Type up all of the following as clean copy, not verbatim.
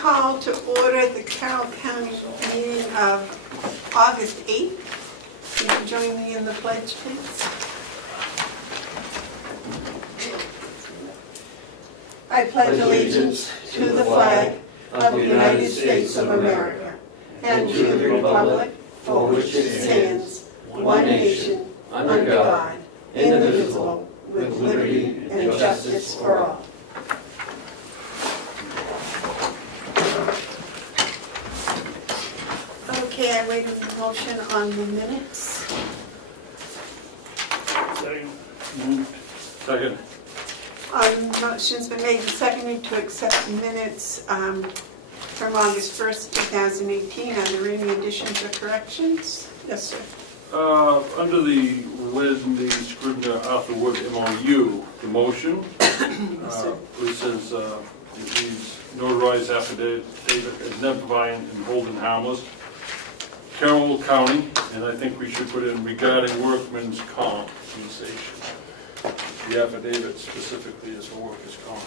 call to order the Carroll County meeting of August 8th. Would you join me in the pledge, please? I pledge allegiance to the flag of the United States of America and to the republic for which it stands, one nation, under God, indivisible, with liberty and justice for all. Okay, I wait a motion on the minutes. Second. Motion's been made and seconded to accept the minutes from August 1st, 2018. Are there any additions or corrections? Yes, sir. Under the Lindy Scribner Arthur Wood MOU, the motion, it says these notarized affidavit identifying and holding harmless Carroll County, and I think we should put in regarding workman's compensation. The affidavit specifically is for workers' comp.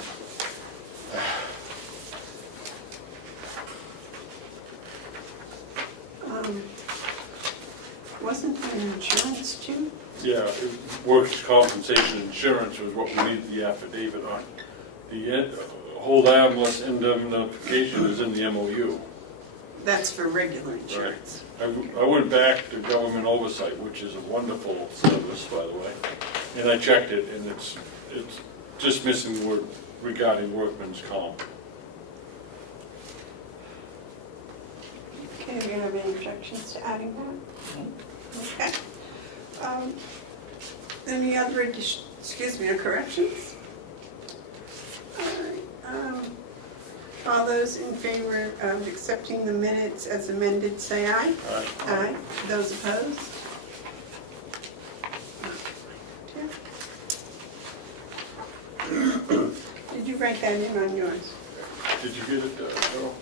Wasn't there insurance too? Yeah, workers' compensation insurance was what we needed the affidavit on. The hold harmless indemnification is in the MOU. That's for regular insurance. Right. I went back to Government Oversight, which is a wonderful service, by the way, and I checked it, and it's just missing the word regarding workman's comp. Okay, do you have any objections to adding that? Okay. Any other or corrections? All right. All those in favor of accepting the minutes as amended, say aye. Aye. Aye. Those opposed? Did you write that in on yours? Did you get it, Carol?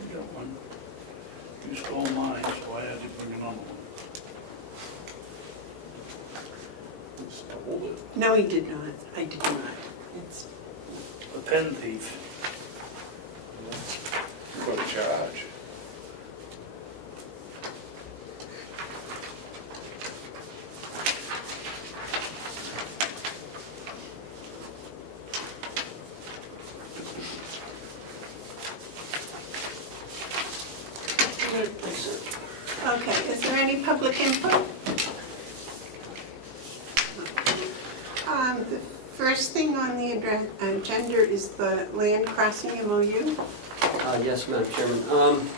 You got one. You stole mine, so I had to bring another one. Hold it. No, he did not. I did not. It's A pen thief. What a charge. okay. Is there any public input? The first thing on the agenda is the land crossing MOU. Yes, Madam Chairman.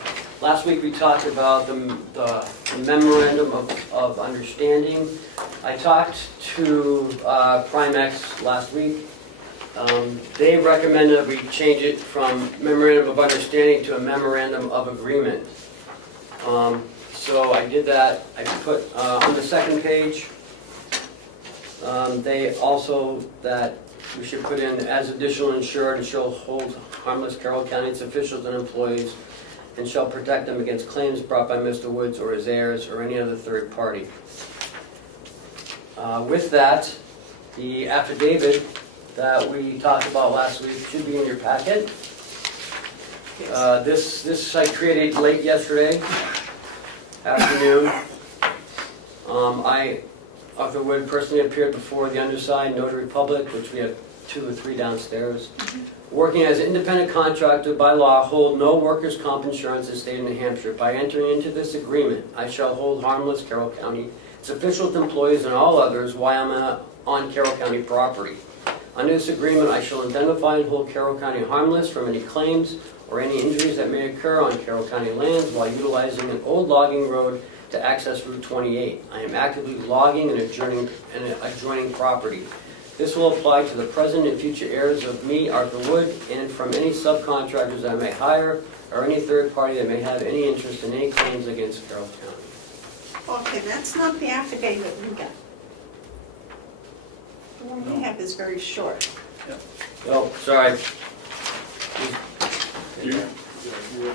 Last week we talked about the memorandum of understanding. I talked to Primex last week. They recommended that we change it from memorandum of understanding to a memorandum of agreement. So I did that. I put on the second page, they also that we should put in as additional insured and shall hold harmless Carroll County, its officials and employees, and shall protect them against claims brought by Mr. Woods or his heirs or any other third party. With that, the affidavit that we talked about last week should be in your packet. This I created late yesterday afternoon. Arthur Wood personally appeared before the undersigned notary public, which we have 2 or 3 downstairs. Working as an independent contractor by law, hold no workers' comp insurance in the state of New Hampshire. By entering into this agreement, I shall hold harmless Carroll County, its officials, employees, and all others while I'm on Carroll County property. Under this agreement, I shall identify and hold Carroll County harmless from any claims or any injuries that may occur on Carroll County lands while utilizing an old logging road to access Route 28. I am actively logging and adjoining property. This will apply to the present and future heirs of me, Arthur Wood, and from any subcontractors I may hire or any third party that may have any interest in any claims against Carroll County. Okay, that's not the affidavit we got. The one we have is very short. Oh, sorry. You, yeah, you,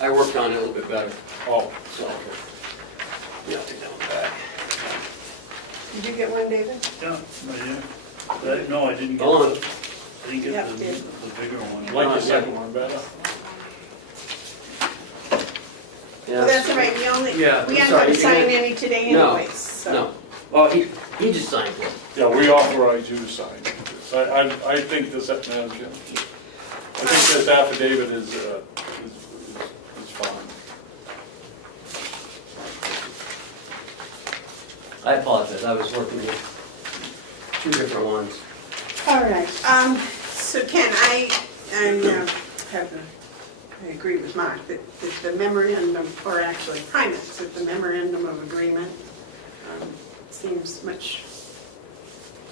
I worked on it a little bit better, oh, so. Yeah, I'll take that one back. Did you get one, David? Yeah, I did. No, I didn't get Hold on. the, I didn't Yeah, get the did. bigger one. like the second one better? Well, that's all right, we Yeah, aren't sorry, gonna you sign can- any today No, anyways, so. No, well, he just signed it. Yeah, we authorize you to sign this. I think this, Madam Chair, I think this affidavit is fine. I apologize, I was working with two different ones. All right, so Ken, I agree with Mark that the memorandum, or actually Primus, that the memorandum of agreement seems much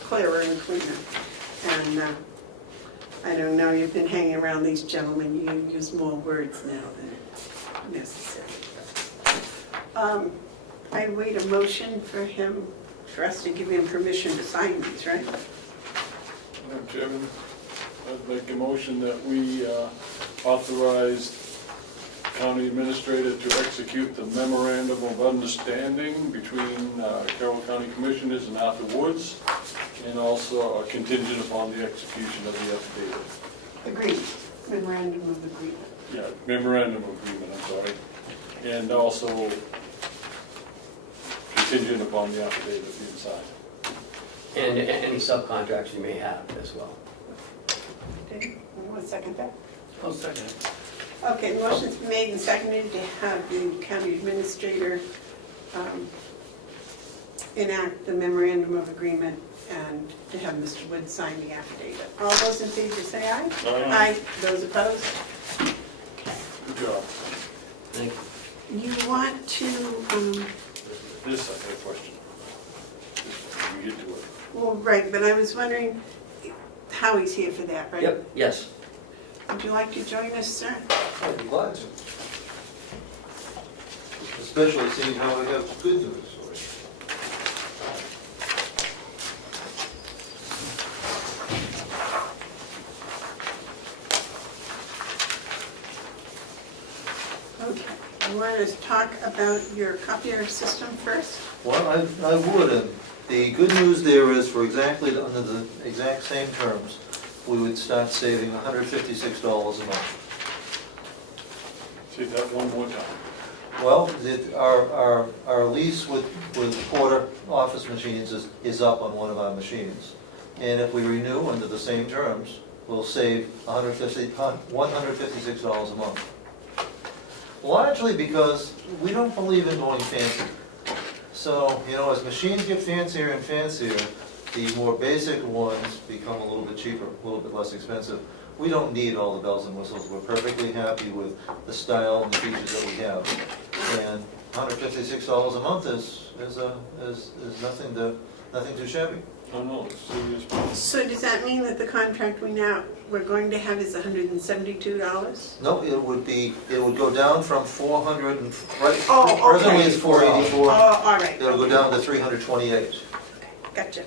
clearer and cleaner. And I don't know, you've been hanging around these gentlemen, you use more words now than necessary. I wait a motion for us to give him permission to sign these, right? Madam Chairman, I'd make a motion that we authorize County Administrator to execute the memorandum of understanding between Carroll County Commissioners and Arthur Woods, and also contingent upon the execution of the affidavit. Agreement, memorandum of agreement. Yeah, memorandum of agreement, I'm sorry. And also contingent upon the affidavit being signed. And any subcontracts you may have as well. Dave, you want to second that? I'll second it. Okay, the motion's been made and seconded to have the county administrator enact the memorandum of agreement and to have Mr. Wood sign the affidavit. All those in favor say aye. Aye. Those opposed? Okay. Good job. Thank you. You want to, This, I have a question. When we get to it. well, right, but I was wondering, Howie's here for that, right? Yep, yes. Would you like to join us, sir? I'd be glad to. Especially seeing how we have good news for you. Okay. You want to talk about your copier system first? Well, I would, and the good news there is for exactly, under the exact same terms, we would start saving $156 a month. Say that one more time. Well, our lease with Porter office machines is up on one of our machines. And if we renew under the same terms, we'll save $156 a month. Largely because we don't believe in going fancy. So, as machines get fancier and fancier, the more basic ones become a little bit cheaper, a little bit less expensive. We don't need all the bells and whistles. We're perfectly happy with the style and the features that we have. And $156 a month is nothing too shabby. Oh, no, it's serious. So does that mean that the contract we're going to have is $172? No, it would go down from 400 and, right, Oh, okay. presently it's 484. Oh, all right. It'll go down to 328. Okay, gotcha.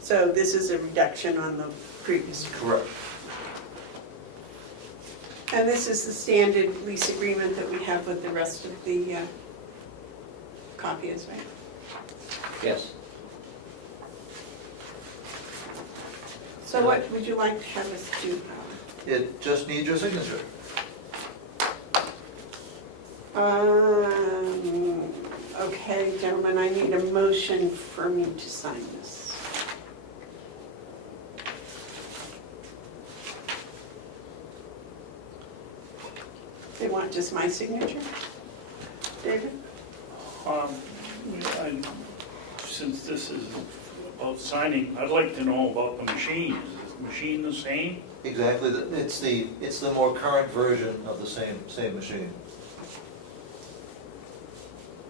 So this is a reduction on the previous one. Correct. And this is the standard lease agreement that we have with the rest of the copiers, right? Yes. So what would you like to have us do? It just needs your signature. Okay, gentlemen, I need a motion for me to sign this. They want just my signature? David? Since this is about signing, I'd like to know about the machine. Is the machine the same? Exactly. It's the more current version of the same machine.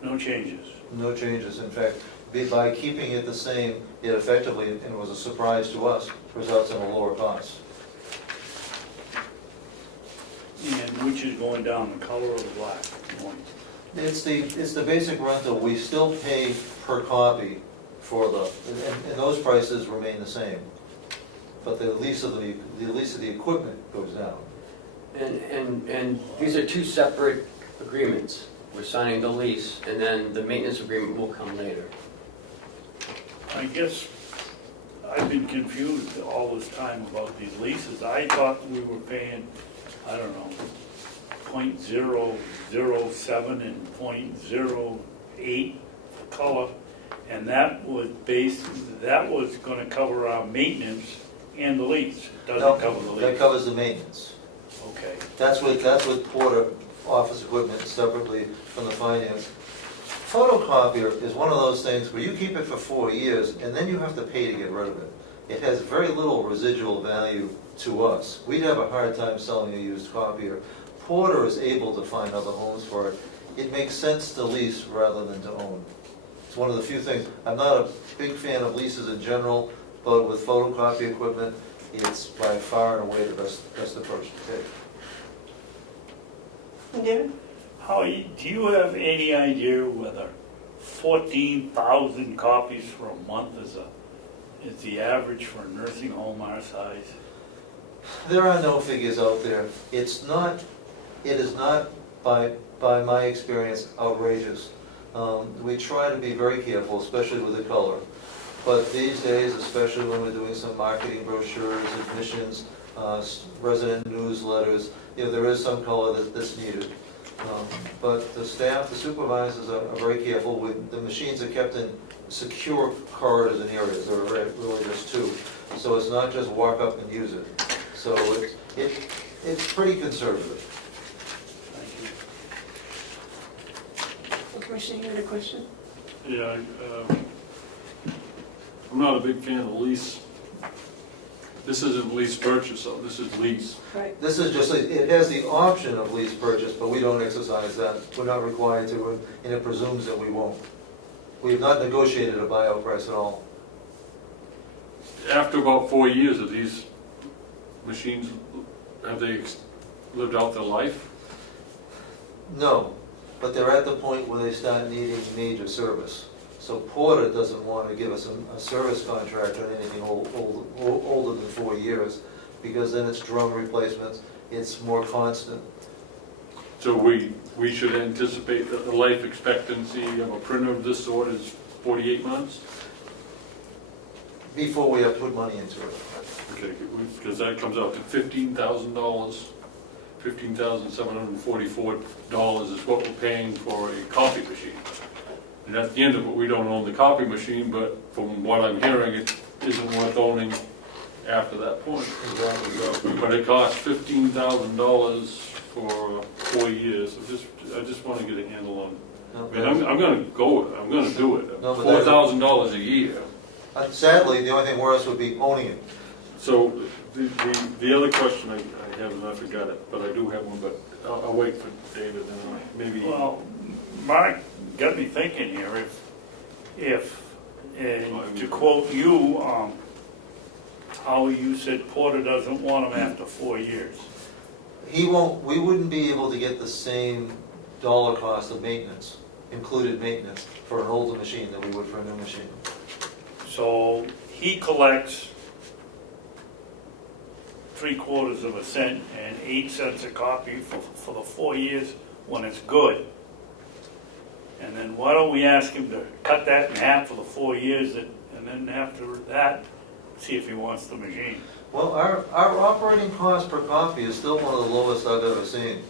No changes? No changes. In fact, by keeping it the same, it effectively, and it was a surprise to us, results in a lower cost. And which is going down, the color or the black? It's the basic rental. We still pay per copy for and those prices remain the same. But the lease of the equipment goes down. And these are two separate agreements. We're signing the lease, and then the maintenance agreement will come later. I guess I've been confused all this time about these leases. I thought we were paying, I don't know, .007 and .08 for color, and that was gonna cover our maintenance and the lease. It doesn't cover the lease. That covers the maintenance. Okay. That's what Porter office equipment separately from the finance. Photocopier is one of those things where you keep it for 4 years and then you have to pay to get rid of it. It has very little residual value to us. We'd have a hard time selling a used copier. Porter is able to find other homes for it. It makes sense to lease rather than to own. It's one of the few things. I'm not a big fan of leases in general, but with photocopy equipment, it's by far and away the best approach to take. David? Howie, do you have any idea whether 14,000 copies for a month is the average for a nursing home our size? There are no figures out there. It is not, by my experience, outrageous. We try to be very careful, especially with the color. But these days, especially when we're doing some marketing brochures, admissions, resident newsletters, there is some color that's needed. But the staff, the supervisors are very careful. The machines are kept in secure corridors and areas. There are really just two. So it's not just walk up and use it. So it's pretty conservative. Thank you. Commissioner, you had a question? Yeah, I'm not a big fan of lease. This isn't lease purchase, so this is lease. Right. This is just, it has the option of lease purchase, but we don't exercise that. We're not required to, and it presumes that we won't. We have not negotiated a buyout price at all. After about 4 years of these machines, have they lived out their life? No, but they're at the point where they start needing major service. So Porter doesn't want to give us a service contract on anything older than 4 years, because then it's drum replacements, it's more constant. So we should anticipate that the life expectancy of a printer of this sort is 48 months? Before we have to put money into it. Okay, because that comes out to $15,000, $15,744 is what we're paying for a copy machine. And at the end of it, we don't own the copy machine, but from what I'm hearing, it isn't worth owning after that point. But it costs $15,000 for 4 years. I just want to get a handle on. I mean, I'm going to go with it. I'm going to do it. No, but $4,000 a year. Sadly, the only thing worse would be owning it. So the other question I have, and I forgot it, but I do have one, but I'll wait for David and maybe. Well, Mark got me thinking here, to quote you, how you said Porter doesn't want them after 4 years. We wouldn't be able to get the same dollar cost of maintenance, included maintenance, for an older machine than we would for a new machine. So he collects 3/4 cent and 8 cents a copy for the 4 years when it's good. And then why don't we ask him to cut that in half for the 4 years, and then after that, see if he wants the machine. Well, our operating cost per copy is still one of the lowest I've ever seen.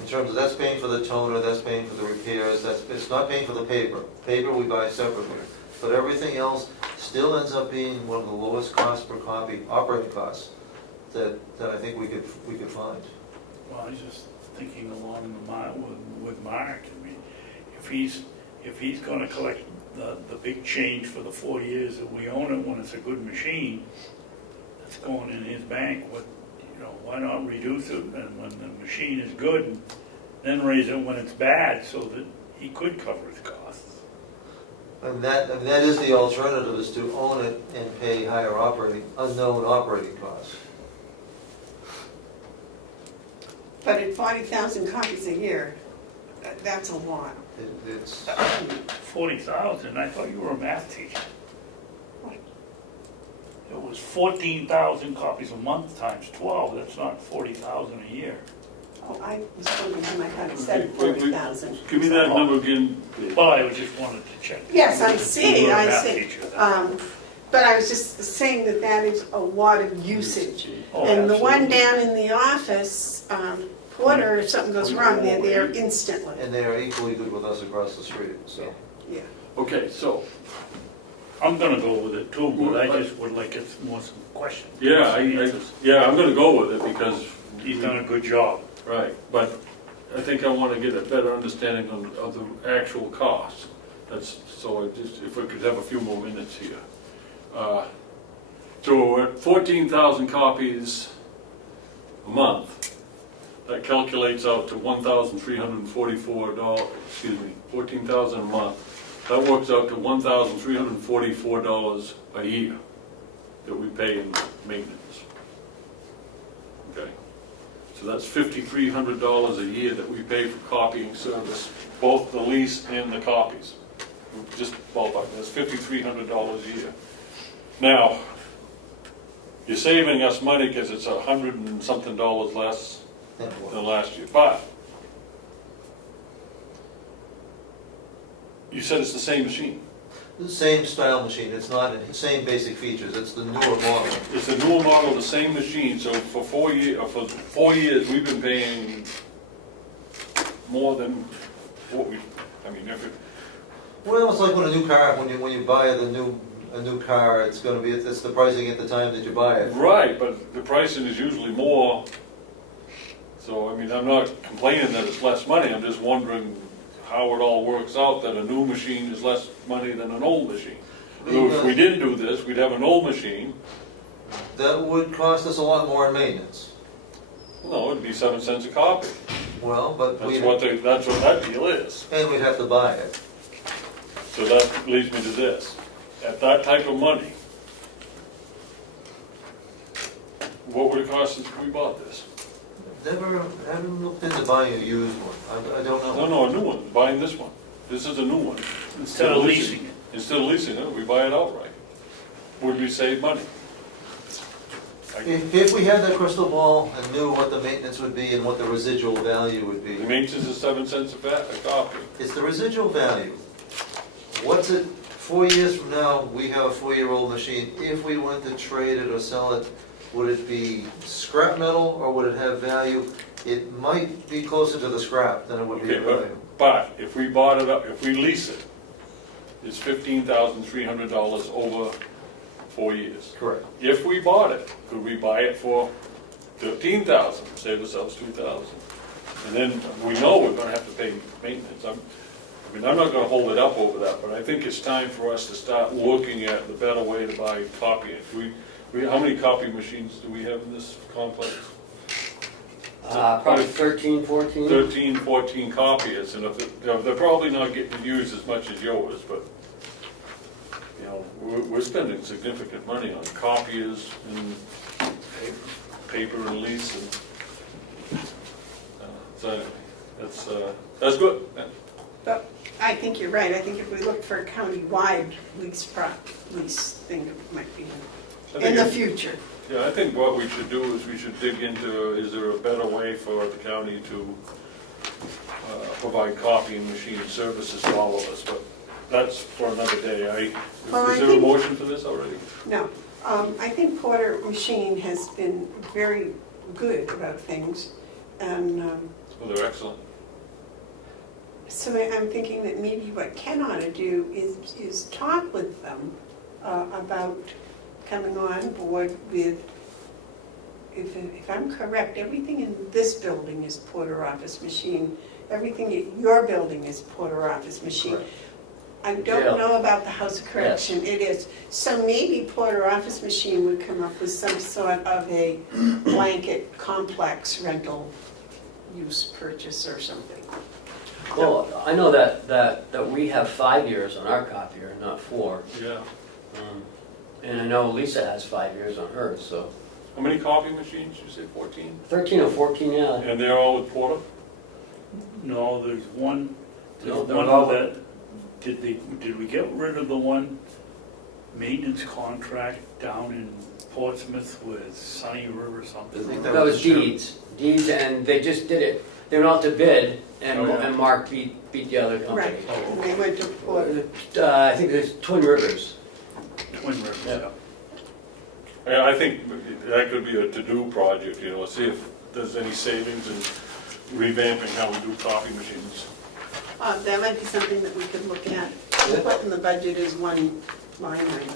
In terms of, that's paying for the toner, that's paying for the repairs, it's not paying for the paper. Paper we buy separately. But everything else still ends up being one of the lowest cost per copy, operating costs, that I think we could find. Well, I was just thinking along the line with Mark. I mean, if he's going to collect the big change for the 4 years that we own it when it's a good machine, that's going in his bank. Why not reduce it and when the machine is good, then raise it when it's bad, so that he could cover his costs. And that is the alternative, is to own it and pay higher unknown operating costs. But at 40,000 copies a year, that's a lot. It's 40,000, I thought you were a math teacher. was 14,000 copies a month times 12, that's not 40,000 a year. Oh, I was wondering, I thought it said 40,000. Give me that number again. Well, I just wanted to check. Yes, I see, We're a I math see. teacher, that's- But I was just saying that that is a lot of usage. Oh, And the one absolutely. down in the office, Porter, if something goes wrong, they're there instantly. And they are equally good with us across the street, so. Yeah. Okay, so, I'm gonna go with it too, but I just would like it more some questions. yeah, I'm gonna go with it because. He's done a good job. Right, but I think I want to get a better understanding of the actual cost. So if we could have a few more minutes here. So at 14,000 copies a month, that calculates out to $1,344, 14,000 a month. That works out to $1,344 a year that we pay in maintenance. Okay. So that's $5,300 a year that we pay for copying service, both the lease and the copies. Just ballpark, that's $5,300 a year. Now, you're saving us money because it's $100 and something less than last year. But you said it's the same machine. The same style machine, it's not the same basic features, it's the newer model. It's a newer model, the same machine. So for 4 years, we've been paying more than what we. I mean, if it, Well, it's like when a new car, when you buy a new car, it's gonna be, it's the pricing at the time that you buy it. right, but the pricing is usually more. So I mean, I'm not complaining that it's less money. I'm just wondering how it all works out that a new machine is less money than an old machine. So if we didn't do this, we'd have an old machine. That would cost us a lot more in maintenance. No, it'd be 7 cents a copy. Well, but That's what that deal is. and we'd have to buy it. So that leads me to this. At that type of money, what would it cost us if we bought this? Haven't looked into buying a used one, I don't know. No, a new one, buying this one. This is a new one. Instead of leasing it. Instead of leasing it, we buy it outright. Would we save money? If we had that crystal ball and knew what the maintenance would be and what the residual value would be. The maintenance is 7 cents a copy. It's the residual value. What's it, 4 years from now, we have a 4-year-old machine, if we went to trade it or sell it, would it be scrap metal or would it have value? It might be closer to the scrap than it would be Okay, the value. but if we bought it up, if we lease it, it's $15,300 over 4 years. Correct. If we bought it, could we buy it for $13,000, save ourselves $2,000? And then we know we're gonna have to pay maintenance. I'm not gonna hold it up over that, but I think it's time for us to start looking at the better way to buy copying. How many copy machines do we have in this complex? Probably 13, 14. 13, 14 copiers, and they're probably not getting used as much as yours, but, you know, we're spending significant money on copiers and paper and lease, and, so anyway, that's good. But I think you're right. I think if we look for a county-wide lease thing, it might be in the future. Yeah, I think what we should do is we should dig into, is there a better way for the county to provide copying machine services to all of us, but that's for another day. Well, Is there a motion for this already? No, I think Porter Machine has been very good about things, and Well, they're excellent. so I'm thinking that maybe what Ken ought to do is talk with them about coming on board with, if I'm correct, everything in this building is Porter Office Machine, everything in your building is Porter Office Machine. Correct. I don't know about the House of Correction, it is. So maybe Porter Office Machine would come up with some sort of a blanket complex rental use purchase or something. Well, I know that we have 5 years on our copier, not 4. Yeah. And I know Lisa has 5 years on hers, so. How many copy machines? You say 14? 13 or 14, yeah. And they're all with Porter? No, there's one No, they're all- that, did we get rid of the one maintenance contract down in Portsmouth with Sunny River or something? I think That was Deeds, and they just did it. They went out to bid, and Oh, yeah. and Mark beat the other company. Right, and they went to Port. I think there's Twin Rivers. Twin Rivers, Yeah. yeah. Yeah, I think that could be a to-do project, you know, see if there's any savings in revamping how we do coffee machines. That might be something that we could look at, and put in the budget as one line item.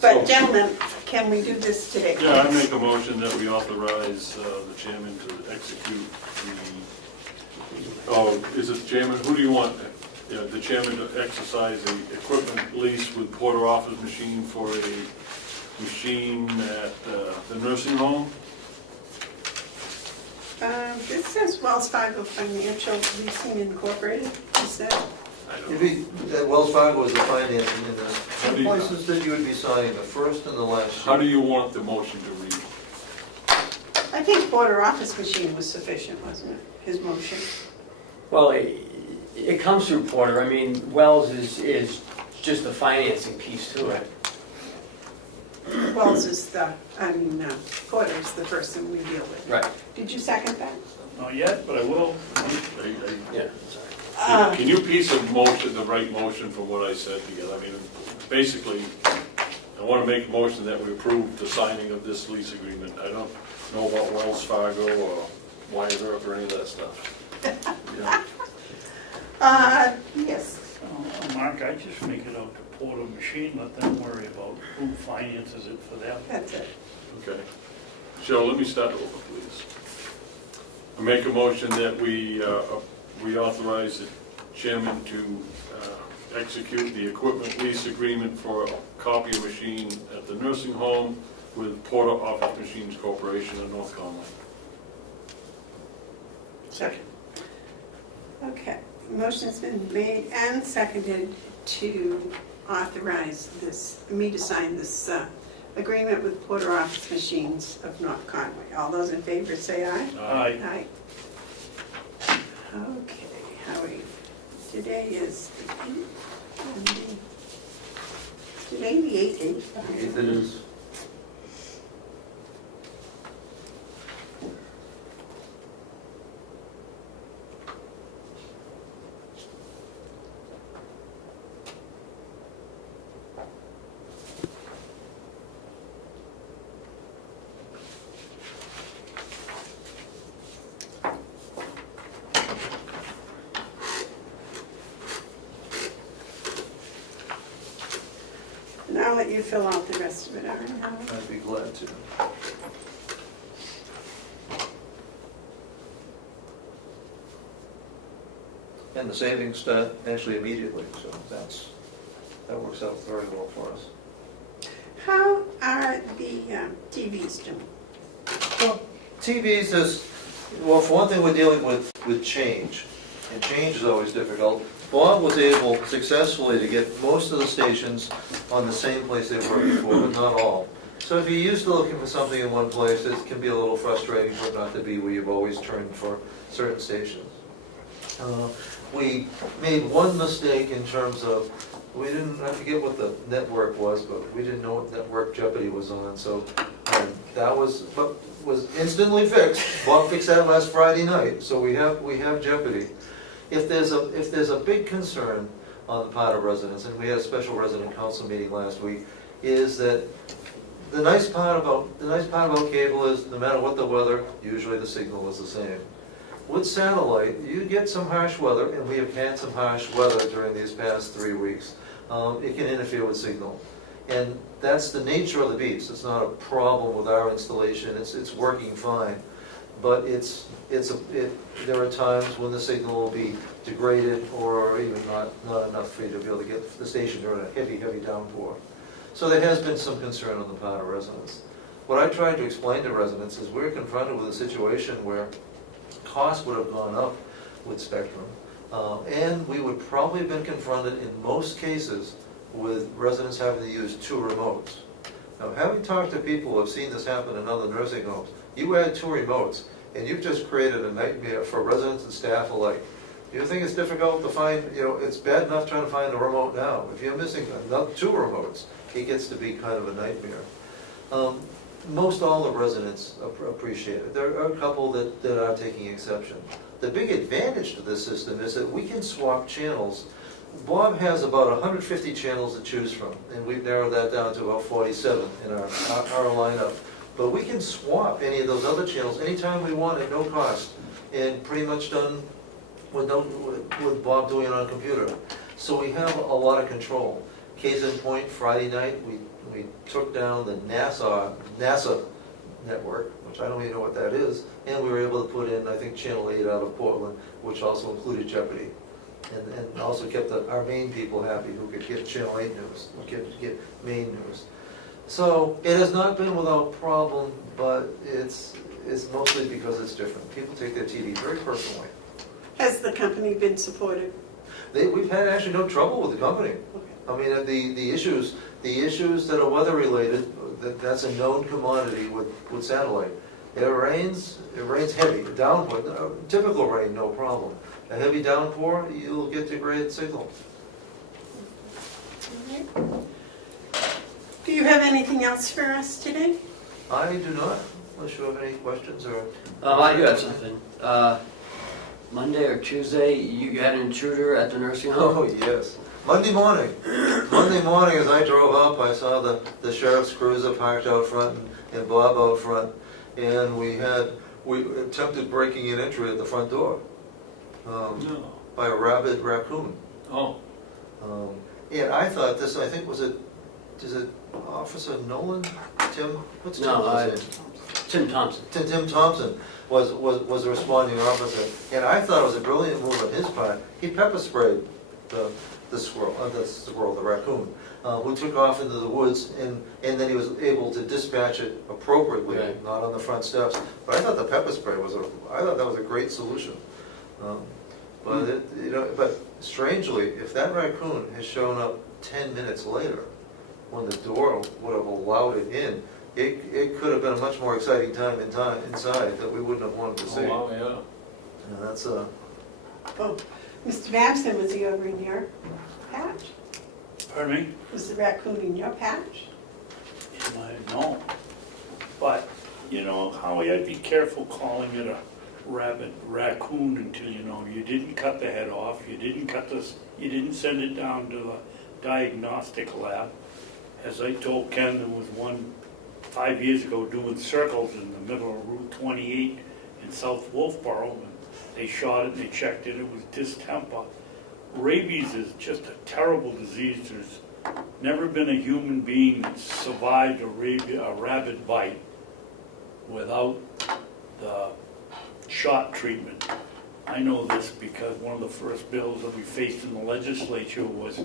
But gentlemen, can we do this today? Yeah, I make a motion that we authorize the chairman to execute is it chairman, who do you want? Yeah, the chairman to exercise the equipment lease with Porter Office Machine for a machine at the nursing home? This says Wells Fargo Financial Leasing Incorporated, is that? I don't You'd know. be, that Wells Fargo is the financing in the How do two you- places that you would be signing, the first and the last sheet. How do you want the motion to read? I think Porter Office Machine was sufficient, wasn't it, his motion? Well, it comes through Porter. I mean, Wells is just the financing piece to it. Wells is Porter is the person we deal with. Right. Did you second that? Not yet, but I will. Yeah, sorry. Can you piece of motion, the right motion from what I said together? I mean, basically, I want to make a motion that we approve the signing of this lease agreement. I don't know about Wells Fargo or Wyatt Earp or any of that stuff. Yeah. Yes. Mark, I just make it out to Porter Machine, let them worry about who finances it for them. That's it. Okay. Cheryl, let me start over, please. I make a motion that we authorize the chairman to execute the equipment lease agreement for a copier machine at the nursing home with Porter Office Machines Corporation in North Conway. Second. Okay, motion's been made and seconded to authorize me to sign this agreement with Porter Office Machines of North Conway. All those in favor say aye. Aye. Aye. Okay, Howie, today is today the 8th. If it is, And I'll let you fill out the rest of it, all right, Howie? I'd be glad to. And the savings start actually immediately, so that works out very well for us. How are the TVs doing? Well, TVs is, well, for one thing, we're dealing with change, and change is always difficult. Bob was able successfully to get most of the stations on the same place they were before, but not all. So if you're used to looking for something in one place, it can be a little frustrating for it not to be where you've always turned for certain stations. We made one mistake in terms of, I forget what the network was, but we didn't know what network Jeopardy was on, so that was instantly fixed. Bob fixed that last Friday night, so we have Jeopardy. If there's a big concern on the part of residents, and we had a special resident council meeting last week, is that the nice part about cable is no matter what the weather, usually the signal is the same. With satellite, you get some harsh weather, and we have had some harsh weather during these past 3 weeks. It can interfere with signal. And that's the nature of the beast. It's not a problem with our installation, it's working fine. But there are times when the signal will be degraded or even not enough for you to be able to get the station during a heavy, heavy downpour. So there has been some concern on the part of residents. What I tried to explain to residents is we're confronted with a situation where costs would have gone up with Spectrum, and we would probably have been confronted in most cases with residents having to use 2 remotes. Now, having talked to people who have seen this happen in other nursing homes, you add 2 remotes, and you've just created a nightmare for residents and staff alike. You think it's difficult to find, it's bad enough trying to find a remote now. If you're missing two remotes, it gets to be kind of a nightmare. Most all the residents appreciate it. There are a couple that are taking exception. The big advantage to this system is that we can swap channels. Bob has about 150 channels to choose from, and we've narrowed that down to about 47 in our lineup. But we can swap any of those other channels anytime we want at no cost, and pretty much done with Bob doing it on a computer. So we have a lot of control. Case in point, Friday night, we took down the NASA network, which I don't even know what that is, and we were able to put in, I think, Channel 8 out of Portland, which also included Jeopardy. And also kept our Maine people happy who could get Channel 8 news, get Maine news. So it has not been without problem, but it's mostly because it's different. People take their TV very personally. Has the company been supportive? We've had actually no trouble with the company. I mean, the issues that are weather related, that's a known commodity with satellite. It rains heavy, downpour, typical rain, no problem. A heavy downpour, you'll get degraded signal. Do you have anything else for us today? I do not, unless you have any questions or... I do have something. Monday or Tuesday, you had an intruder at the nursing home? Oh, yes. Monday morning as I drove up, I saw the sheriff's cruiser parked out front and Bob out front, and we attempted breaking in entry at the front door No. by a rabid raccoon. Oh, And I thought this, I think, is it Officer Nolan? Tim? What's Tim's name? Tim Thompson. Tim Thompson was the responding officer, and I thought it was a brilliant move on his part. He pepper sprayed the raccoon, who took off into the woods, and then he was able to dispatch it appropriately, Right. not on the front steps. But I thought the pepper spray I thought that was a great solution. But strangely, if that raccoon had shown up 10 minutes later, when the door would have allowed it in, it could have been a much more exciting time inside that we wouldn't have wanted to see. oh, wow, yeah. And that's Oh, Mr. Babson, was he over in your patch? Pardon me? Was the raccoon in your patch? No. But, Howie, I'd be careful calling it a rabid raccoon until you didn't cut the head off, you didn't send it down to the diagnostic lab. As I told Ken, there was one 5 years ago doing circles in the middle of Route 28 in South Wolfboro, and they shot it and they checked it, it was distemper. Rabies is just a terrible disease. There's never been a human being that survived a rabid bite without the shot treatment. I know this because one of the first bills that we faced in the legislature was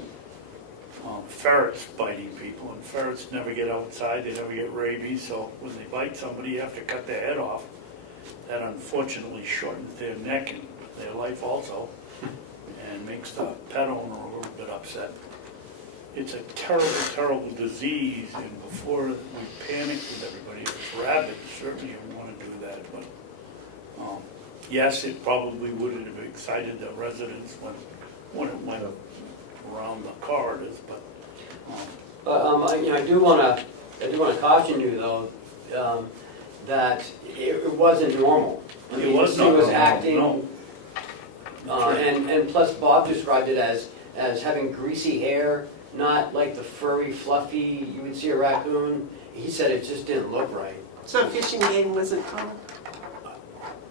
ferrets biting people, and ferrets never get outside, they never get rabies, so when they bite somebody you have to cut their head off. That unfortunately shortens their neck and their life also, and makes the pet owner a little bit upset. It's a terrible, terrible disease, and before we panic with everybody, if it's rabid, certainly you want to do that, but yes, it probably would have excited the residents when it went around the corridors, but I do want to caution you though, that it wasn't normal. I mean, It was not He was normal, acting, no. and plus Bob described it as having greasy hair, not like the furry, fluffy, you would see a raccoon. He said it just didn't look right. So a fishing game wasn't called?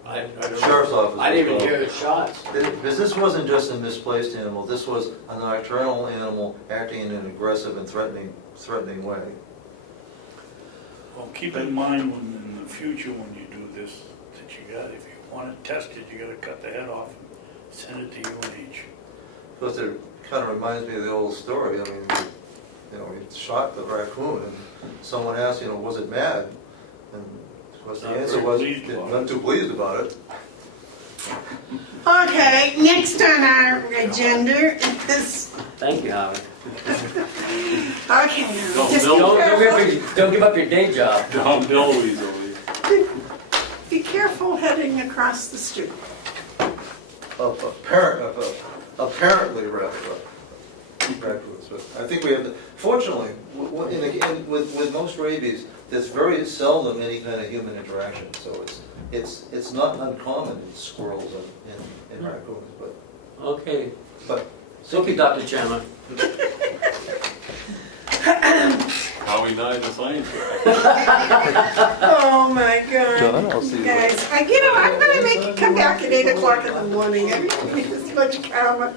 I don't know. Sheriff's office. I didn't even hear the shots. Because this wasn't just a misplaced animal, this was a nocturnal animal acting in an aggressive and threatening way. Well, keep in mind when in the future when you do this, that if you want it tested, you gotta cut the head off and send it to UNH. Because it kind of reminds me of the old story. I mean, we shot the raccoon, and someone asked, was it mad? And of course the Not answer very was, pleased about not too pleased about it. Okay, next on our agenda is, Thank you, Howard. okay, Don't just Don't give up your day job. Tom Dilloway's over here. be careful heading across the street. apparently reckless. But I think we have, fortunately, with most rabies, there's very seldom any kind of human interaction, so it's not uncommon in squirrels and raccoons, but. Okay, But thank you, Dr. Chandler. Howie Nye, the science guy. Oh, my God. John, I'll see you later. Guys, I'm gonna make you come back at 8 o'clock in the morning. Everybody is much calmer.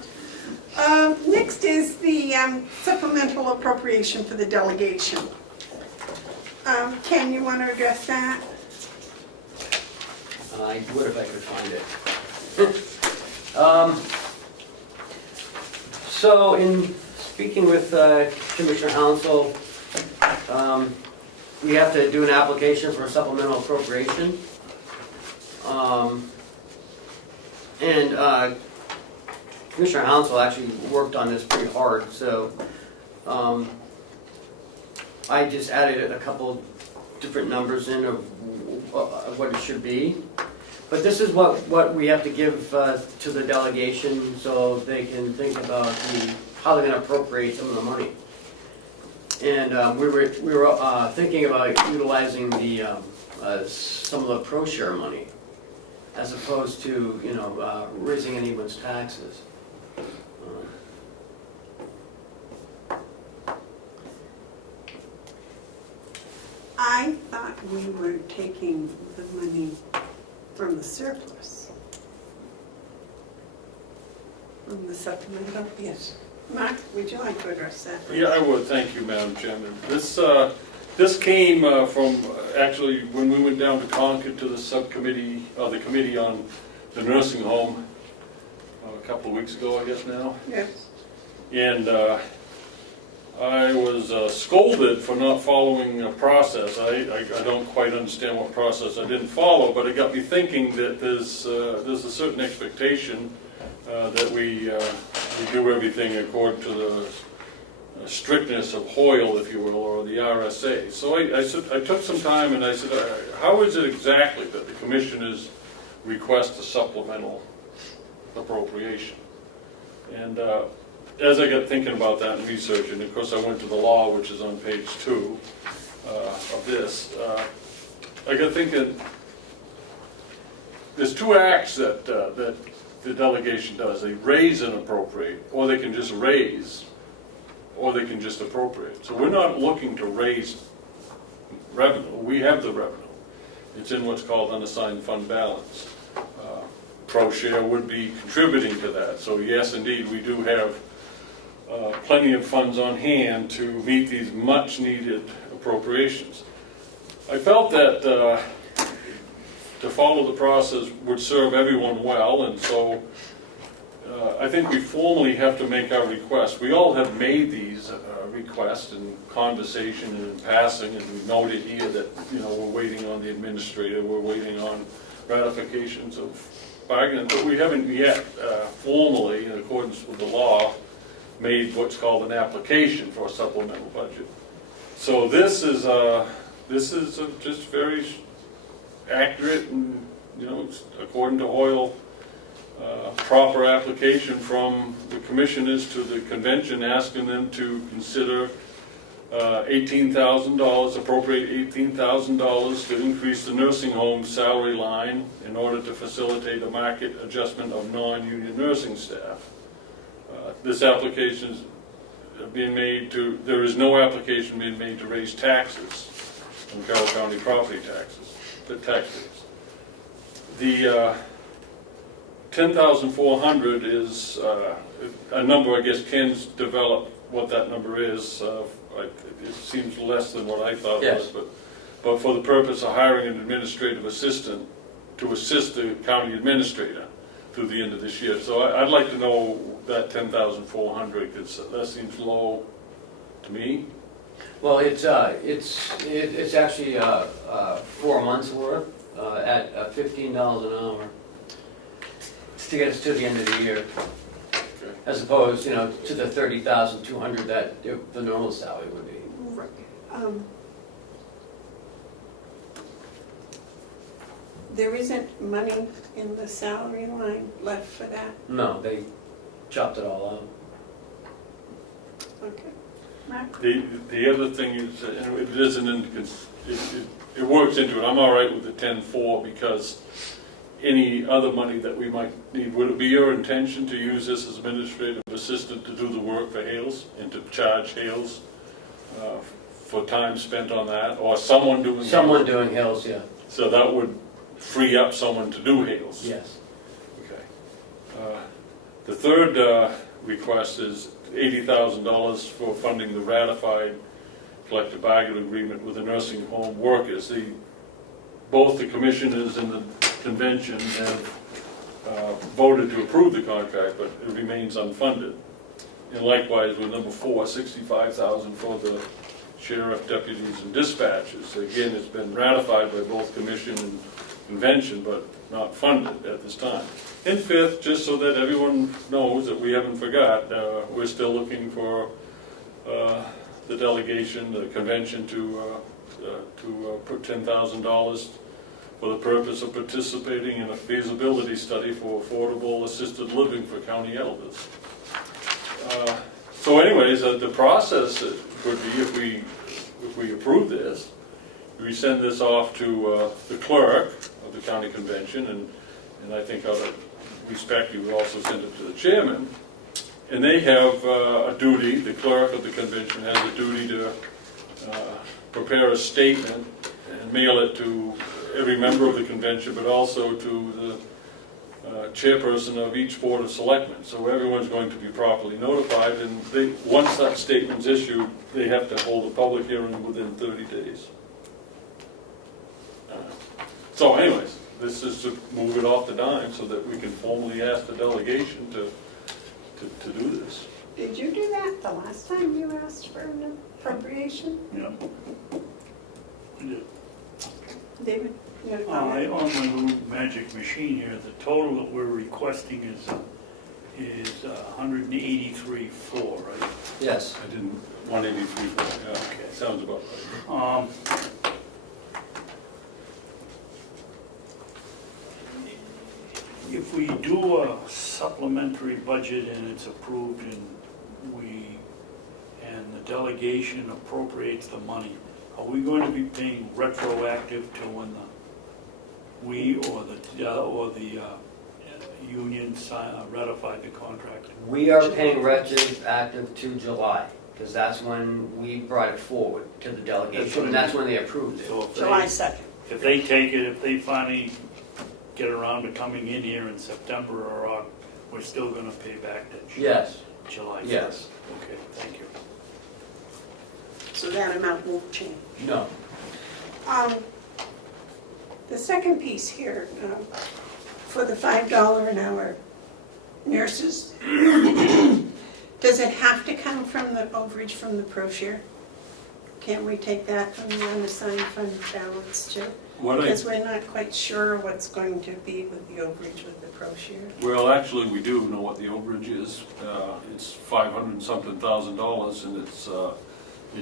Next is the supplemental appropriation for the delegation. Ken, you want to address that? I would if I could find it. So in speaking with Commissioner Hounsell, we have to do an application for a supplemental appropriation. And Commissioner Hounsell actually worked on this pretty hard, so I just added a couple different numbers in of what it should be. But this is what we have to give to the delegation so they can think about how they're going to appropriate some of the money. And we were thinking about utilizing the some of the pro share money as opposed to raising anyone's taxes. I thought we were taking the money from the surplus. From the supplemental, yes. Mark, would you like to address that? Yeah, I would, thank you, Madam Chairman. This came from, actually, when we went down to Concord to the subcommittee, the committee on the nursing home, a couple of weeks ago, I guess now. Yes. And I was scolded for not following a process. I don't quite understand what process I didn't follow, but it got me thinking that there's a certain expectation that we do everything according to the strictness of Hoyle, if you will, or the RSA. So I took some time and I said, how is it exactly that the commissioners request a supplemental appropriation? And as I got thinking about that and researching, of course I went to the law, which is on page 2 of this, I got thinking, there's 2 acts that the delegation does. They raise and appropriate, or they can just raise, or they can just appropriate. So we're not looking to raise revenue. We have the revenue. It's in what's called unassigned fund balance. ProShare would be contributing to that. So yes, indeed, we do have plenty of funds on hand to meet these much-needed appropriations. I felt that to follow the process would serve everyone well, and so I think we formally have to make our request. We all have made these requests in conversation and in passing, and we noted here that we're waiting on the administrator, we're waiting on ratifications of bargaining, but we haven't yet formally, in accordance with the law, made what's called an application for a supplemental budget. So this is just very accurate and it's according to Hoyle, proper application from the commissioners to the convention asking them to consider $18,000, appropriate $18,000 to increase the nursing home salary line in order to facilitate a market adjustment of non-union nursing staff. This application is being made to, there is no application being made to raise taxes on Carroll County property taxes, the tax rates. The 10,400 is a number, I guess Ken's developed what that number is. It seems less than what I thought it was, but for the purpose of hiring an administrative assistant to assist the county administrator through the end of this year. So I'd like to know that 10,400, because that seems low to me. Well, it's actually 4 months worth at $15 an hour to get us to the end of the year, Okay. as opposed, to the 30,200 that the normal salary would be. Right. there isn't money in the salary line left for that? No, they chopped it all out. Okay. Mark? The other thing is, and it isn't in, it works into it, I'm all right with the 10-4 because any other money that we might need, would it be your intention to use this as administrative assistant to do the work for Hales and to charge Hales for time spent on that, or someone doing Someone Hales? doing Hills, yeah. So that would free up someone to do Hales? Yes. Okay. The third request is $80,000 for funding the ratified collective bargaining agreement with the nursing home workers. Both the commissioners and the convention have voted to approve the contract, but it remains unfunded. And likewise with number 4, $65,000 for the sheriff, deputies, and dispatchers. Again, it's been ratified by both commission and convention, but not funded at this time. And fifth, just so that everyone knows that we haven't forgot, we're still looking for the delegation, the convention to put $10,000 for the purpose of participating in a feasibility study for affordable assisted living for county elders. So anyways, the process would be, if we approve this, we send this off to the clerk of the county convention, and I think out of respect, you would also send it to the chairman. And they have a duty, the clerk of the convention has a duty to prepare a statement and mail it to every member of the convention, but also to the chairperson of each board of selectmen. So everyone's going to be properly notified, and once that statement's issued, they have to hold a public hearing within 30 days. So anyways, this is to move it off the dime so that we can formally ask the delegation to do this. Did you do that the last time you asked for an appropriation? Yeah. I did. David, you got a On comment? my little magic machine here, the total that we're requesting is 183.4, right? Yes. I didn't, 183, yeah, Okay. sounds about right. If we do a supplementary budget and it's approved and the delegation appropriates the money, are we going to be paying retroactive to when we or the union ratified the contract? We are paying retroactive to July, because that's when we brought it forward to the delegation, and that's when they approved it. So if July 2nd. if they take it, if they finally get around to coming in here in September or we're still going to pay back that Yes, July 1st? yes. Okay, thank you. So that amount won't change. No. The second piece here, for the $5 an hour nurses, does it have to come from the overage from the pro share? Can't we take that from the unassigned fund balance too? Because we're not quite sure what's going to be with the overage with the pro share. Well, actually, we do know what the overage is. It's $500-something thousand, and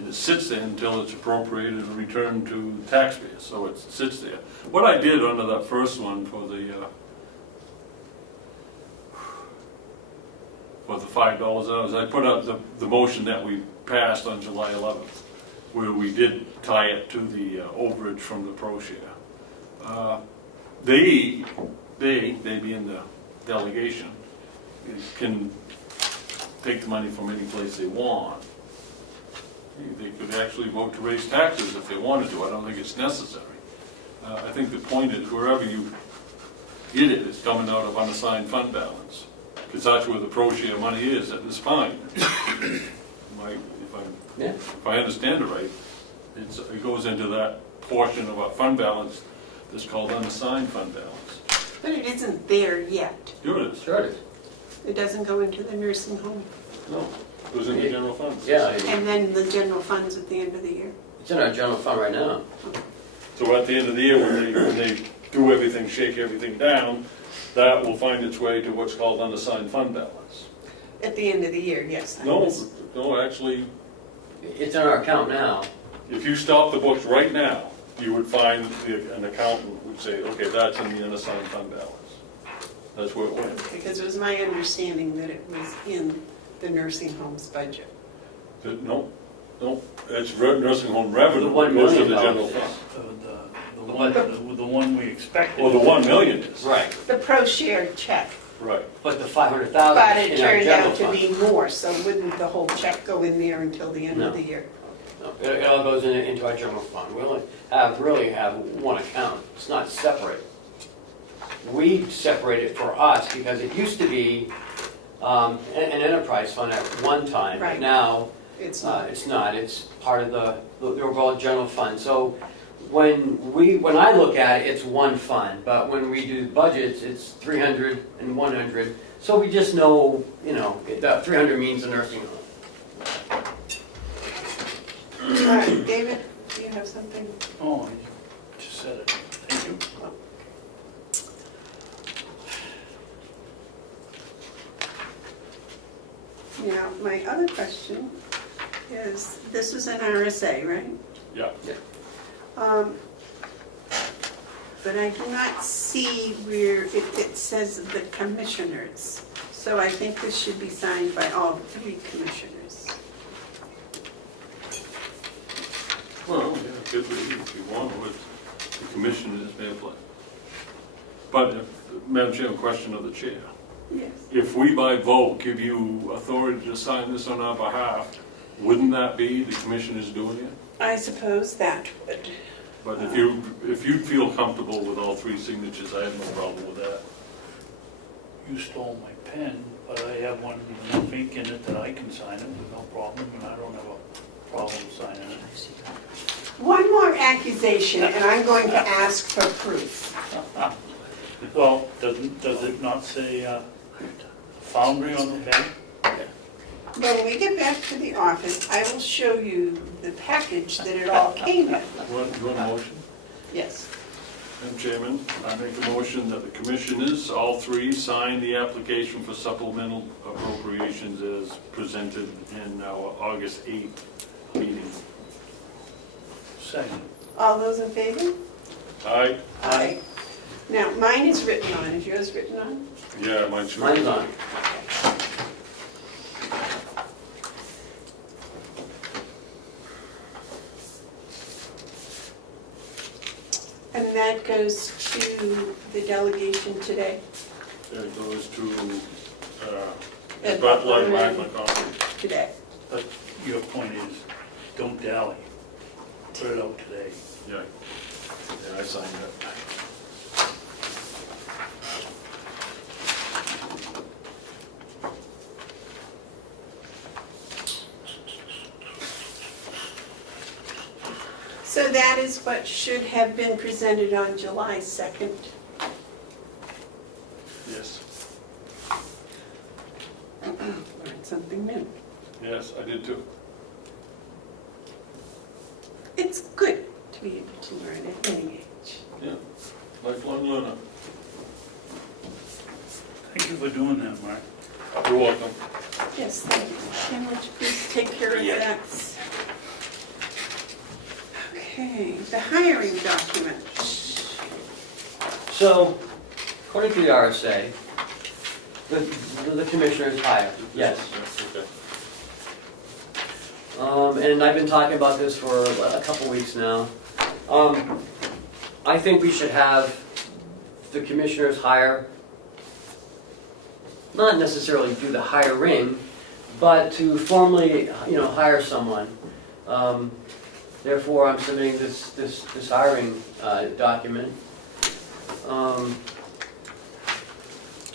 it sits there until it's appropriated and returned to taxpayers, so it sits there. What I did under that first one for the $5 an hour is I put out the motion that we passed on July 11th, where we did tie it to the overage from the pro share. They being the delegation, can take the money from any place they want. They could actually vote to raise taxes if they wanted to. I don't think it's necessary. I think the point is wherever you get it, it's coming out of unassigned fund balance, because that's where the pro share money is at this time. If I understand it right, it goes into that portion of our fund balance that's called unassigned fund balance. But it isn't there yet. Sure it is. Sure it is. It doesn't go into the nursing home. No, it goes in the general fund. Yeah, And then the general funds at the end of the year. it's in our general fund right now. So at the end of the year, when they do everything, shake everything down, that will find its way to what's called unassigned fund balance. At the end of the year, yes. No, actually, It's in our account now. if you stop the books right now, you would find an accountant would say, okay, that's in the unassigned fund balance. That's where it went. Because it was my understanding that it was in the nursing home's budget. No, it's nursing home revenue, The $1 it goes to million the general dollars. fund. The one we expected. Well, the 1 million is. Right, The pro-shared check, Right. but the 500,000 but is it in our turned general out to fund. be more, so wouldn't the whole check go in there until the end of No. the year? No, it all goes into our general fund. We only really have one account. It's not separate. We separate it for us because it used to be an enterprise fund at one time. But Right. now It's not. it's not. It's part of the overall general fund. So when I look at it, it's one fund. But when we do budgets, it's 300 and 100. So we just know, that 300 means the nursing home. All right, David, do you have something? Oh, you just said it. Thank you. Now, my other question is, this is an RSA, right? Yeah. But I do not see where it says the commissioners. So I think this should be signed by all three commissioners. Well, yeah, good with you if you want, with the commissioners may apply. But, Madam Chair, a question of the chair. Yes. If we by vote give you authority to sign this on our behalf, wouldn't that be the commissioners doing it? I suppose that would. But if you feel comfortable with all three signatures, I have no problem with that. You stole my pen, but I have one with enough ink in it that I can sign it with no problem, and I don't have a problem signing it. One more accusation, and I'm going to ask for proof. Well, does it not say Foundry on the pen? When we get back to the office, I will show you the package that it all came in. You want a motion? Yes. Madam Chairman, I make a motion that the commissioners, all three, sign the application for supplemental appropriations as presented in our August 8th meeting. Second. All those in favor? Aye? Aye. Now, mine is written on. Is yours written on? Yeah, mine's. Mine's on. And that goes to the delegation today. It goes to Ed Butler, Butler. Mark McConkey. Today. But your point is, don't dally. Put it out today. Yeah. Yeah, I signed it. So that is what should have been presented on July 2nd. Yes. Learned something new. Yes, I did too. It's good to be able to learn at any age. Yeah. Lifelong learner. Thank you for doing that, Mark. You're welcome. Yes, thank you. Can would you please take care of that? Okay, the hiring document. So, according to the RSA, the commissioners hire, yes. Okay. And I've been talking about this for a couple weeks now. I think we should have the commissioners hire, not necessarily do the hiring, but to formally, hire someone. Therefore, I'm submitting this hiring document to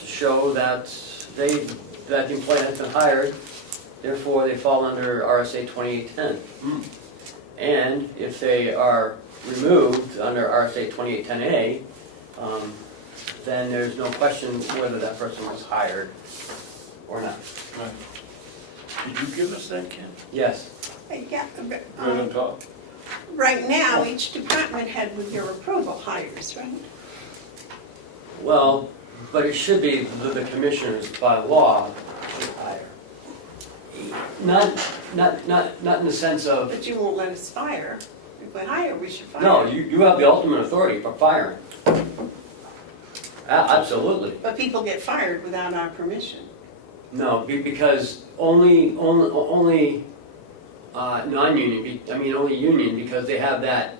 show that the employee has been hired. Therefore, they fall under RSA 2810. And if they are removed under RSA 2810A, then there's no question whether that person was hired or not. Right. Did you give us that, Ken? Yes. Yeah, but, Right on top. right now, each department head with their approval hires, right? Well, but it should be the commissioners by law should hire. Not in the sense of, But you won't let us fire If we hire, we should fire. No, you have the ultimate authority for firing. Absolutely. But people get fired without our permission. No, because only non-union, only union, because they have that,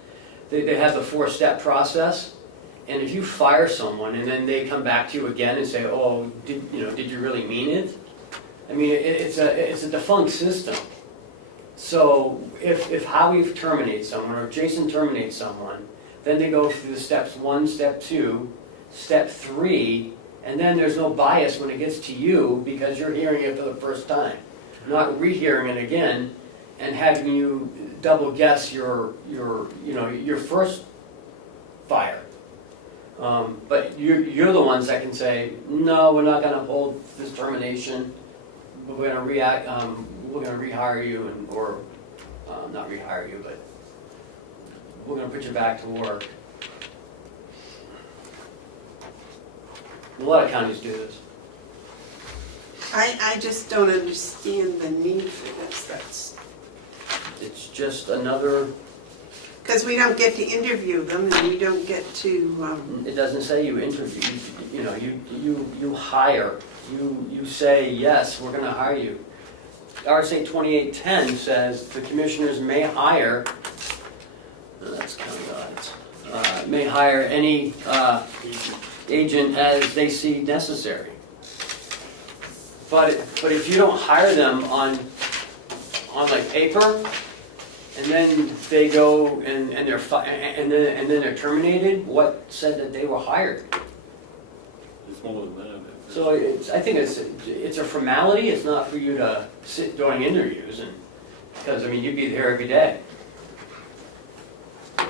they have the 4-step process. And if you fire someone and then they come back to you again and say, oh, did you really mean it? I mean, it's a defunct system. So if Howie terminates someone or Jason terminates someone, then they go through the steps 1, step 2, step 3, and then there's no bias when it gets to you because you're hearing it for the first time, not rehearing it again and having you double guess your first fire. But you're the ones that can say, no, we're not going to uphold this termination. We're going to rehire you, or not rehire you, but we're going to put you back to work. A lot of counties do this. I just don't understand the need for this. It's just another. Because we don't get to interview them, and we don't get to. It doesn't say you interview. You hire. You say yes, we're going to hire you. RSA 2810 says the commissioners may hire. That's kind of odd. May hire any agent as they see necessary. But if you don't hire them on like paper, and then they go and then they're terminated, what said that they were hired? It's more than that. So I think it's a formality. It's not for you to sit during interviews, and because you'd be there every day.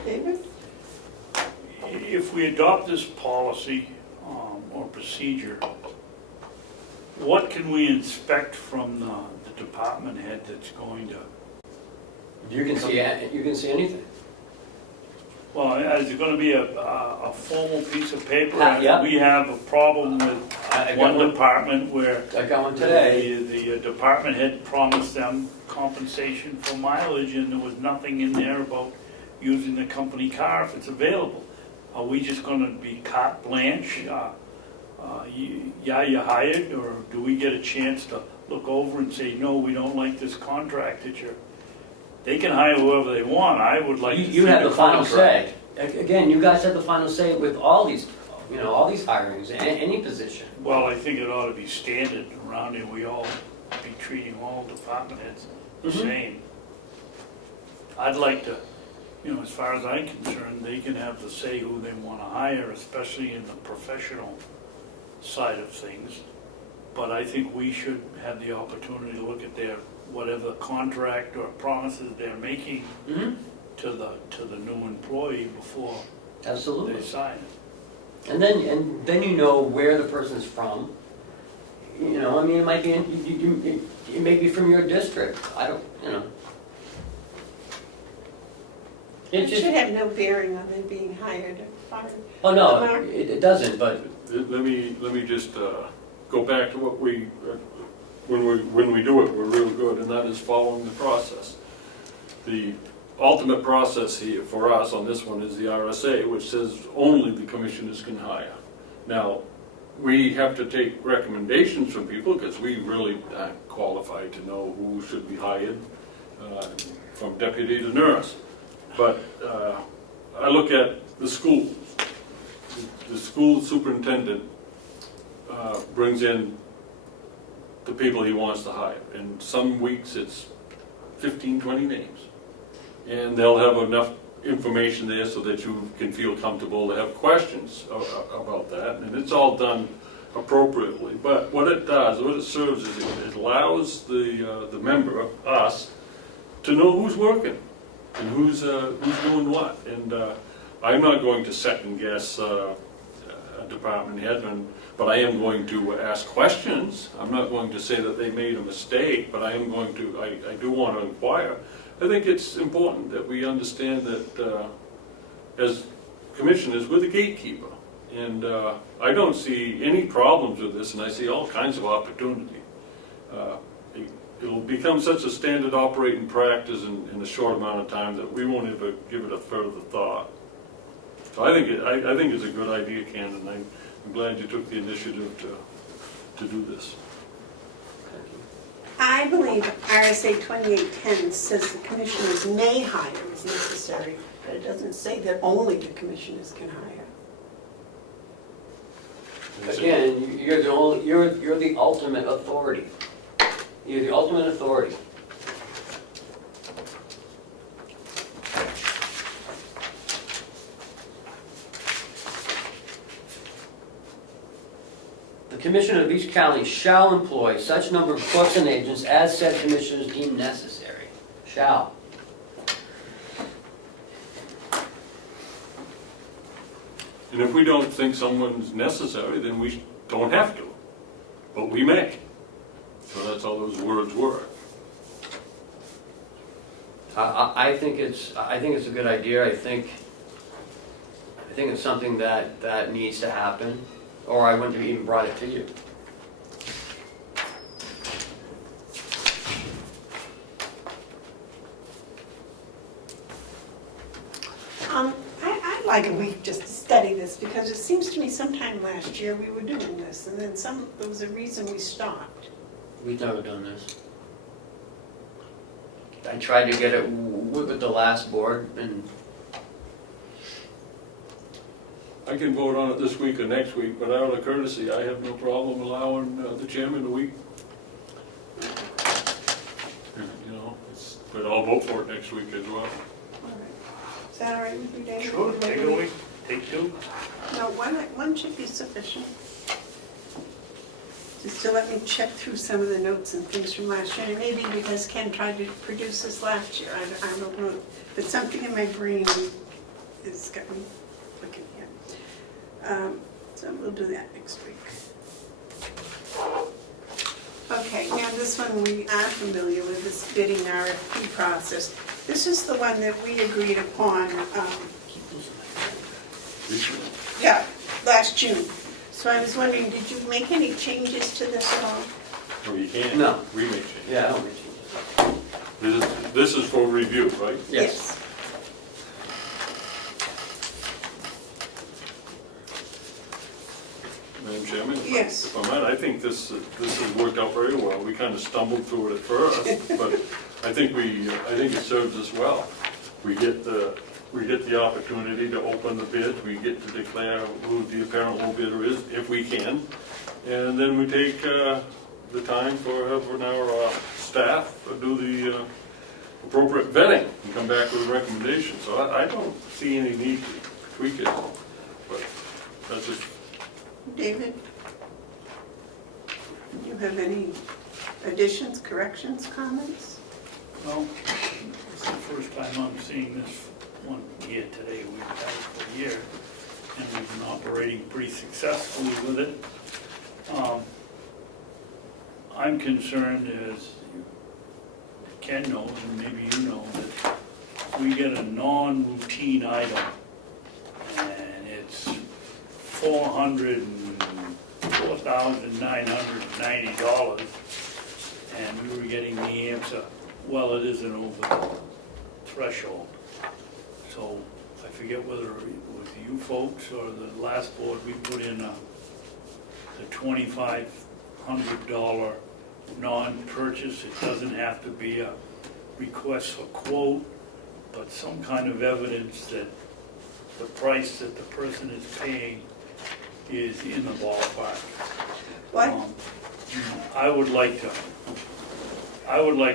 David? If we adopt this policy or procedure, what can we inspect from the department head that's going to? You can see anything. Well, is it going to be a formal piece of paper? Yeah. We have a problem with one department where I got one today. the department head promised them compensation for mileage, and there was nothing in there about using the company car if it's available. Are we just going to be carte blanche? You're hired, or do we get a chance to look over and say, no, we don't like this contract that you're... They can hire whoever they want. I would like to see You have the final contract. say. Again, you guys have the final say with all these hirings, any position. Well, I think it ought to be standard around here. We all be treating all department heads the same. I'd like to, as far as I'm concerned, they can have the say who they want to hire, especially in the professional side of things. But I think we should have the opportunity to look at their whatever contract or promises they're making to the new employee before Absolutely. they sign it. And then you know where the person's from. It might be it may be from your district. I don't. It should have no bearing on them being hired or fired. Oh no, it doesn't. But Let me just go back to what we, when we do it, we're real good, and that is following the process. The ultimate process here for us on this one is the RSA, which says only the commissioners can hire. Now, we have to take recommendations from people because we really aren't qualified to know who should be hired, from deputy to nurse. But I look at the schools. The school superintendent brings in the people he wants to hire. And some weeks it's 15, 20 names. And they'll have enough information there so that you can feel comfortable to have questions about that. And it's all done appropriately. But what it does, what it serves is it allows the member, us, to know who's working and who's doing what. And I'm not going to second guess a department head, but I am going to ask questions. I'm not going to say that they made a mistake, but I am going to, I do want to inquire. I think it's important that we understand that as commissioners, we're the gatekeeper. And I don't see any problems with this, and I see all kinds of opportunity. it'll become such a standard operating practice in a short amount of time that we won't ever give it a further thought. So I think it's a good idea, Ken, and I'm glad you took the initiative to do this. I believe RSA 2810 says the commissioners may hire as necessary, but it doesn't say that only the commissioners can hire. Again, you're the ultimate authority. You're the ultimate authority. The Commissioner of each county shall employ such number of clerks and agents as said commissioners deem necessary. Shall. And if we don't think someone's necessary, then we don't have to, but we may. So that's all those words were. I think it's a good idea. I think it's something that needs to happen, or I wouldn't have even brought it to you. I'd like a week just to study this, because it seems to me sometime last year we were doing this, and then there was a reason we stopped. We've never done this. I tried to get it with the last board, and I can vote on it this week or next week, but out of courtesy, I have no problem allowing the chairman a week. You know, but I'll vote for it next week as well. All right. Is that all right with you, David? Sure, take a week, take two. No, one should be sufficient. Just to let me check through some of the notes and things from last year. And maybe because Ken tried to produce this last year, I don't know. But something in my brain has got me looking here. So we'll do that next week. Okay, now this one we are familiar with, this bidding RFP process. This is the one that we agreed upon, yeah, last June. So I was wondering, did you make any changes to this at all? Or you can. No. We make changes. yeah, I don't make changes. This is for review, right? Yes. Madam Chairman? Yes. If I might, I think this has worked out very well. We kind of stumbled through it at first, but I think it serves us well. We get the opportunity to open the bid, we get to declare who the apparent low bidder is, if we can, and then we take the time for having our staff do the appropriate vetting and come back with a recommendation. So I don't see any need to tweak it, but that's just. David? Do you have any additions, corrections, comments? Well, it's the first time I'm seeing this one here today. We've had it for a year, and we've been operating pretty successfully with it. I'm concerned, as Ken knows, and maybe you know, that we get a non-routine item, and it's $4,990, and we were getting the answer, well, it isn't over the threshold. So I forget whether it was you folks or the last board, we put in the $2,500 non-purchase. It doesn't have to be a request for quote, but some kind of evidence that the price that the person is paying is in the ballpark. What? I would like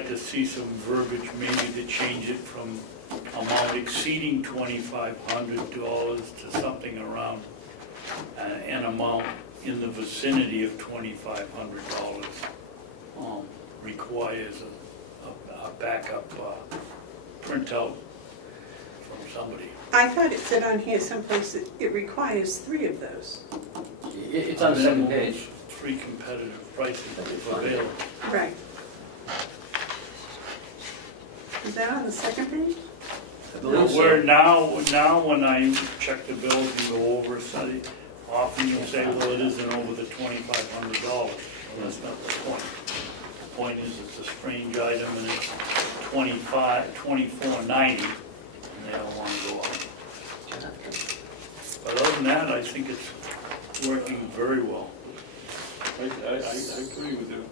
to see some verbiage, maybe to change it from amount exceeding $2,500 to something around an amount in the vicinity of $2,500 requires a backup printout from somebody. I thought it said on here someplace that it requires 3 of those. It's on the second page. 3 competitive prices available. Right. Is that on the second page? I believe so. Where now when I check the bills and go over a study, often you'll say, well, it isn't over the $2,500. Well, that's not the point. The point is it's a strange item and it's $24.90 and they don't want to go up. But other than that, I think it's working very well. I agree with you.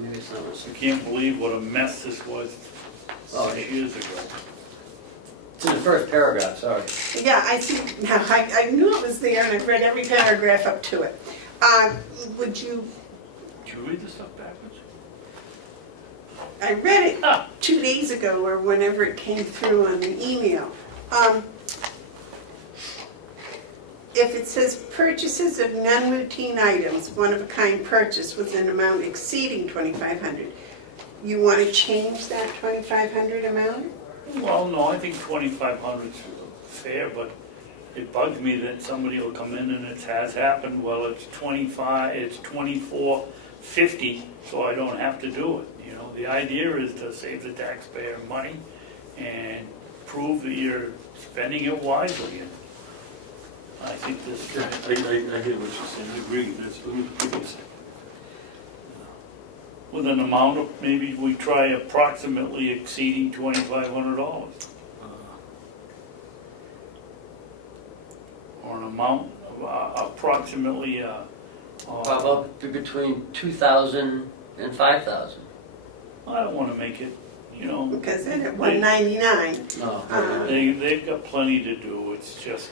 Maybe it's not I listening. can't believe what a mess this was Oh, 6 years ago. It's in the first paragraph, sorry. Yeah, I see, now, I knew it was there and I've read every paragraph up to it. Would you, Did you read the stuff backwards? I read it 2 days ago or whenever it came through on an email. If it says purchases of non-routine items, one-of-a-kind purchase with an amount exceeding $2,500, you want to change that $2,500 amount? Well, no, I think 2,500 is fair, but it bugs me that somebody will come in and it has happened, well, it's 24.50, so I don't have to do it. You know, the idea is to save the taxpayer money and prove that you're spending it wisely. And I think this, I hear what you're saying, I agree. Let me give you a second. with an amount of, maybe we try approximately exceeding $2,500. Or an amount of approximately, How about between 2,000 and 5,000? I don't want to make it, you know, Because then at $199, No. they've got plenty to do. It's just,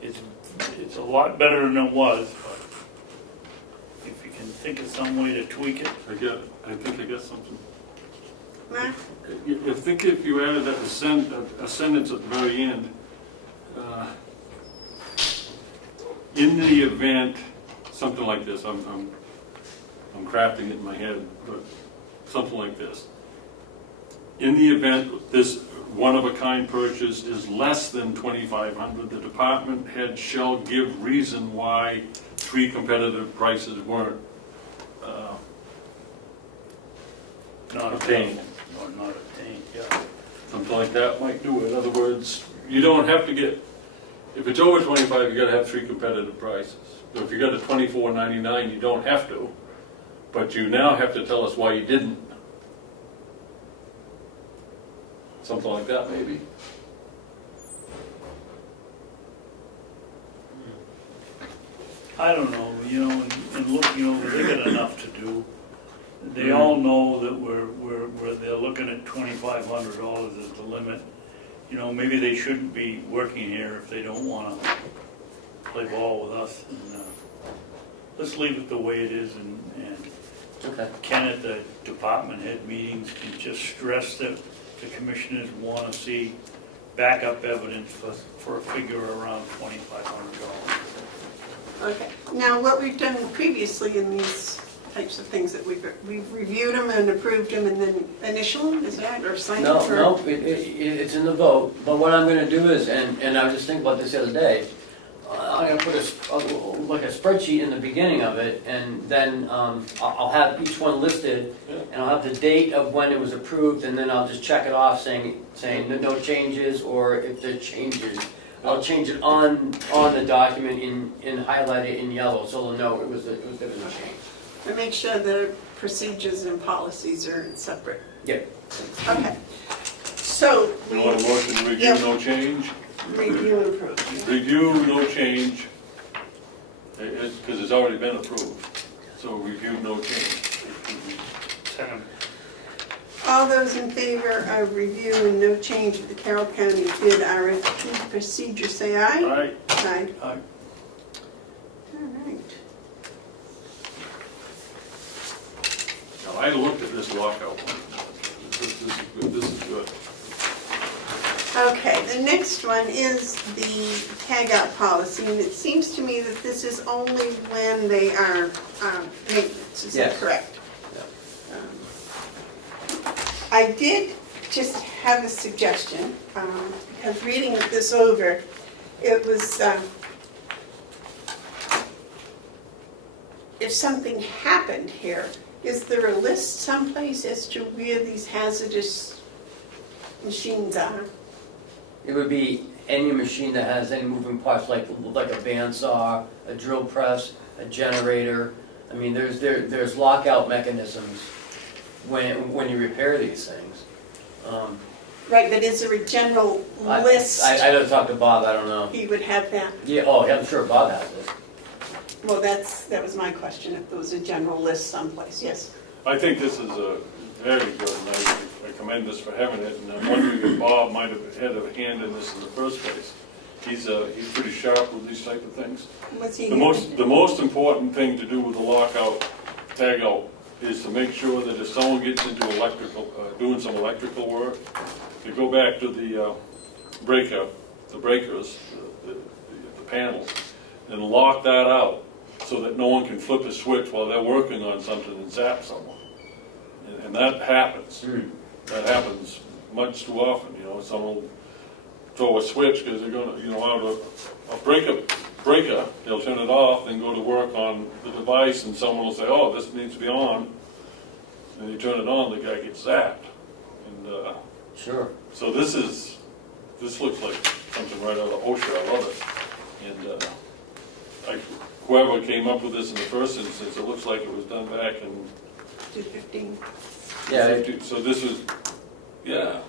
it's a lot better than it was, but if you can think of some way to tweak it. I think I got something. Mark? I think if you added a sentence at the very end, in the event, something like this, I'm crafting it in my head, but something like this. In the event this one-of-a-kind purchase is less than $2,500, the department head shall give reason why 3 competitive prices weren't Not obtained. Or not obtained, yeah. Something like that might do it. In other words, you don't have to get, if it's over 25, you gotta have 3 competitive prices. So if you got a $24.99, you don't have to, but you now have to tell us why you didn't. Something like that, maybe. I don't know, you know, and look, you know, they got enough to do. They all know that they're looking at $2,500 as the limit. You know, maybe they shouldn't be working here if they don't wanna play ball with us. And let's leave it the way it is, and Okay. Ken at the department head meetings can just stress that the commissioners wanna see backup evidence for a figure around $2,500. Okay. Now, what we've done previously in these types of things that we've reviewed them and approved them and then initial them, is that, or sign them? No, it's in the vote, but what I'm gonna do is, and I was just thinking about this the other day, I'm gonna put like a spreadsheet in the beginning of it, and then I'll have each one listed, and I'll have the date of when it was approved, and then I'll just check it off saying that no changes, or if there's changes, I'll change it on the document and highlight it in yellow, so they'll know it was a change. And make sure the procedures and policies are separate. Yeah. Okay. So, You want a motion to review, Yep. no change? review and approve. Review, no change, because it's already been approved. So review, no change. Second. All those in favor of review and no change of the Carroll County bid RFP procedure, say aye. All right, Aye. Aye. All right. now I looked at this lockout one. This is good, this is good. Okay, the next one is the tag-out policy, and it seems to me that this is only when they are maintenance, is that Yes. correct? I did just have a suggestion, because reading this over, it was, if something happened here, is there a list someplace as to where these hazardous machines are? It would be any machine that has any moving parts, like a bandsaw, a drill press, a generator, I mean, there's lockout mechanisms when you repair these things. Right, but is there a general list? I gotta talk to Bob, I don't know. He would have that. Yeah, oh, yeah, I'm sure Bob has it. Well, that was my question, if there was a general list someplace, yes. I think this is a very good, and I commend us for having it, and I'm wondering if Bob might have had a hand in this in the first place. He's pretty sharp with these type of things. What's he? The most important thing to do with the lockout, tagout, is to make sure that if someone gets into electrical, doing some electrical work, to go back to the breakers, the panels, and lock that out so that no one can flip a switch while they're working on something and zap someone. And that happens. That happens much too often, you know. Someone will throw a switch because they're going to, you know, out of a breaker, they'll turn it off, then go to work on the device, and someone will say, oh, this needs to be on. And you turn it on, the guy gets zapped. And Sure. so this looks like something right out of OSHA. I love it. And whoever came up with this in the first instance, it looks like it was done back in 215. Yeah, 50. So this is, yeah,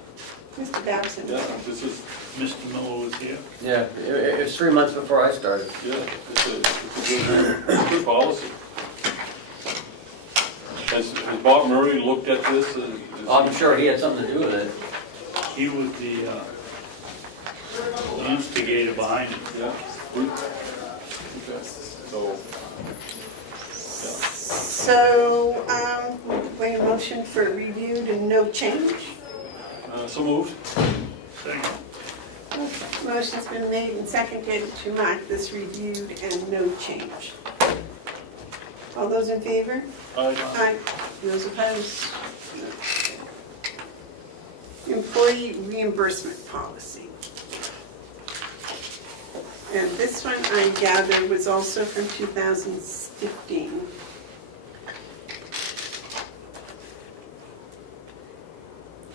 Mr. Babson. yeah, this is, Mr. Miller was here. yeah, it was 3 months before I started. yeah, it's a good policy. Has Bob Murray looked at this? I'm sure he had something to do with it. He was the instigator behind it. Yeah. Okay. So, So, wait, a motion for reviewed and no change. so moved. Second. Motion's been made and seconded to mark this reviewed and no change. All those in favor? Aye. Those opposed? Employee reimbursement policy. And this one, I gather, was also from 2015.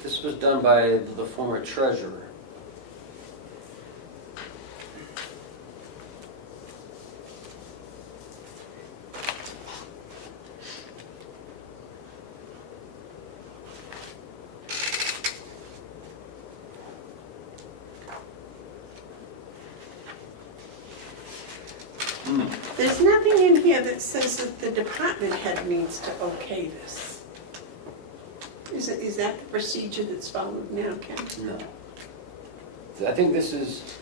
This was done by the former treasurer. There's nothing in here that says that the department head needs to okay this. Is that the procedure that's followed now, Ken? No. I think this is,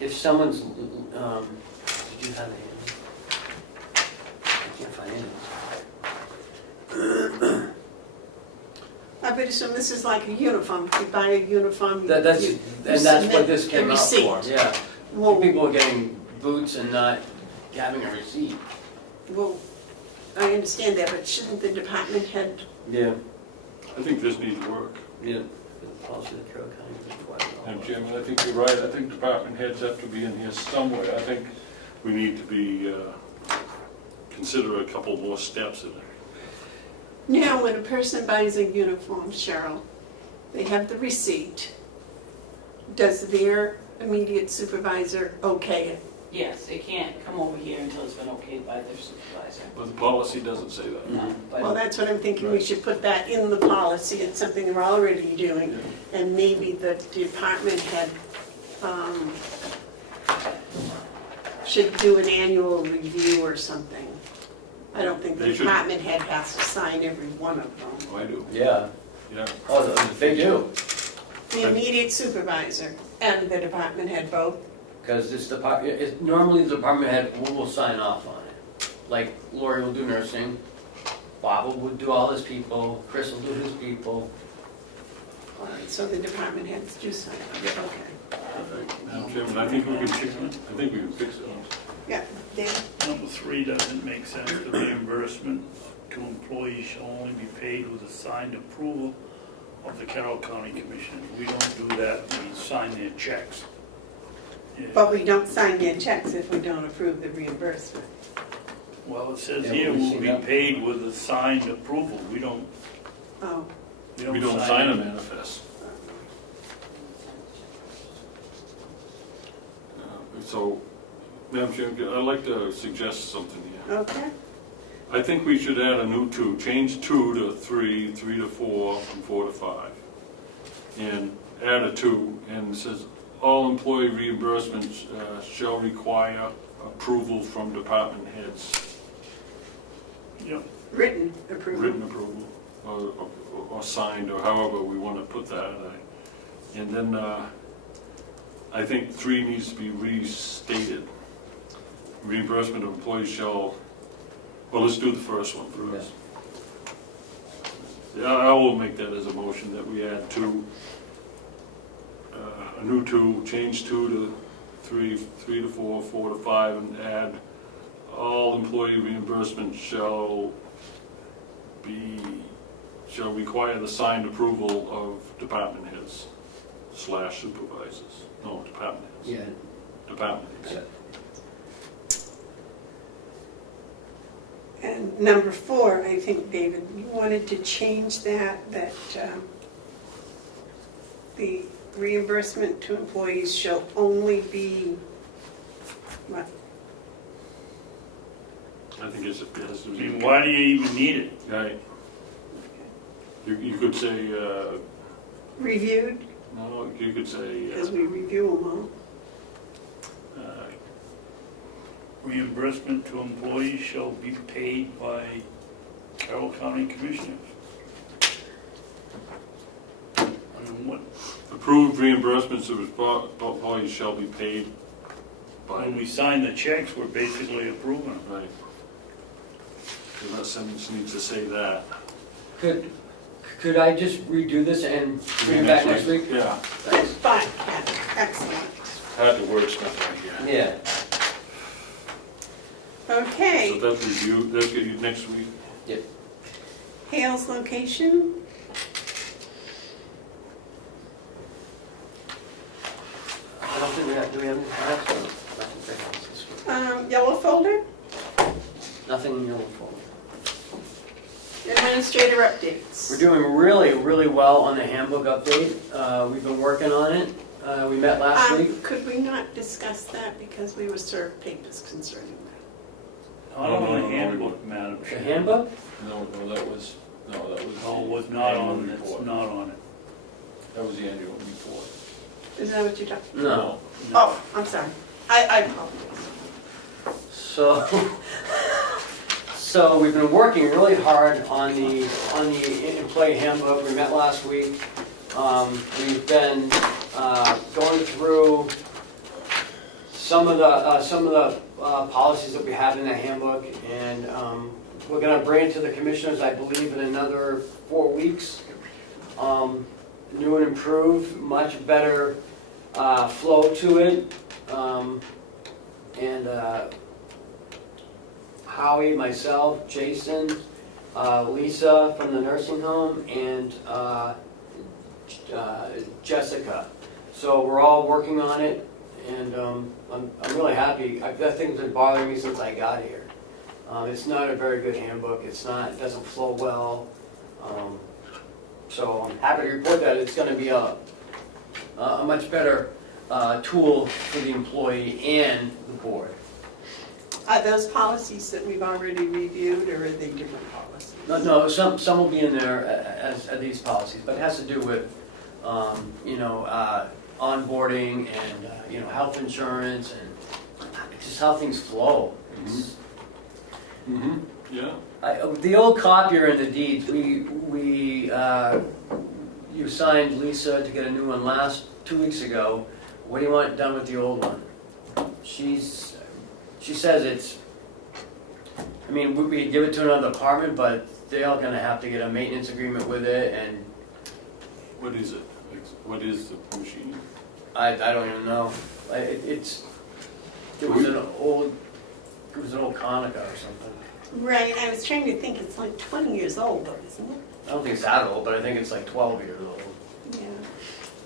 if someone's, did you have it? I can't find it. I would assume this is like a uniform. If you buy a uniform, And that's submit what this the came out for, receipt. yeah. Well, People are getting boots and not having a receipt. well, I understand that, but shouldn't the department head? Yeah. I think this needs work. Yeah. The policy of the Carroll County. And Jim, I think you're right. I think department heads have to be in here somewhere. I think we need to be, consider a couple more steps in it. Now, when a person buys a uniform, Cheryl, they have the receipt. Does their immediate supervisor okay it? Yes, it can't come over here until it's been okayed by their supervisor. But the policy doesn't say that. No, Well, but that's what I'm thinking. We should put that in the policy. It's something we're already doing. And maybe the department head should do an annual review or something. I don't think the They should. department head has to sign every one of them. Oh, I do. Yeah. Yeah. Oh, they do. The immediate supervisor and the department head both. Because this department, normally the department head will sign off on it. Like Lori will do nursing, Bob will do all his people, Chris will do his people. All right, so the department heads do sign up. Okay. Madam Chairman, I think we can fix it. I think we can fix it. Yeah, Dave? Number 3 doesn't make sense. The reimbursement to employees shall only be paid with a signed approval of the Carroll County Commissioners. We don't do that, we sign their checks. Yeah. But we don't sign their checks if we don't approve the reimbursement. Well, it says Yeah, here we've will seen be that. paid with a signed approval. We don't Oh, We don't sign a manifest. So, Madam Chairman, I'd like to suggest something here. okay. I think we should add a new 2, change 2 to 3, 3 to 4, and 4 to 5. And add a 2, and it says, all employee reimbursements shall require approval from department heads. Yep. Written approval. Written approval, or signed, or however we want to put that. And then I think 3 needs to be restated. Reimbursement of employees shall, well, let's do the first one first. Yeah, I will make that as a motion that we add 2, a new 2, change 2 to 3, 3 to 4, 4 to 5, and add all employee reimbursements shall require the signed approval of department heads / supervisors. No, department heads. Yeah. Department heads. And number 4, I think, David, you wanted to change that the reimbursement to employees shall only be, what? I think it has to I be. mean, why do you even need it? Right. You could say, Reviewed, no, you could say, as we review them all. Reimbursement to employees shall be paid by Carroll County Commissioners. I mean, what, approved reimbursements of employees shall be paid by. when we sign the checks, we're basically approving them. Right. So that sentence needs to say that. Could I just redo this and bring it back next week? Yeah, That's fine, yeah, excellent. I had the wordsmith right here. Yeah. Okay, So that's review, that's get you next week. Hale's location, I don't think we have, do we have anything else? Nothing for Hales this week. yellow folder, Nothing in yellow folder. administrator updates. We're doing really, really well on the handbook update. We've been working on it. We met last week. Could we not discuss that because we were served papers concerning that? Not on No, the handbook, no. Madam The Chair. handbook? No, that was. No, it was not on, it's Report. not on it. That was the annual report. Is that what you're talking? No. Oh, I'm sorry. I apologize. So we've been working really hard on the employee handbook. We met last week. We've been going through some of the policies that we have in that handbook, and we're going to bring it to the commissioners, I believe, in another 4 weeks. New and improved, much better flow to it, and Howie, myself, Jason, Lisa from the nursing home, and Jessica. So we're all working on it, and I'm really happy. That thing's been bothering me since I got here. It's not a very good handbook. It doesn't flow well. So I'm happy to report that it's going to be a much better tool for the employee and the board. Are those policies that we've already reviewed, or are they different policies? No, some will be in there as these policies, but it has to do with, onboarding and, health insurance and just how things flow. It's- Mm-hmm, yeah. The old copier and the deeds, you signed Lisa to get a new one 2 weeks ago. What do you want done with the old one? She says it's, we could give it to another department, but they're all gonna have to get a maintenance agreement with it, and What is it? What is the machine? I don't even know. It was an old Konica or something. Right, I was trying to think, it's like 20 years old though, isn't it? I don't think it's that old, but I think it's like 12 years old. Yeah.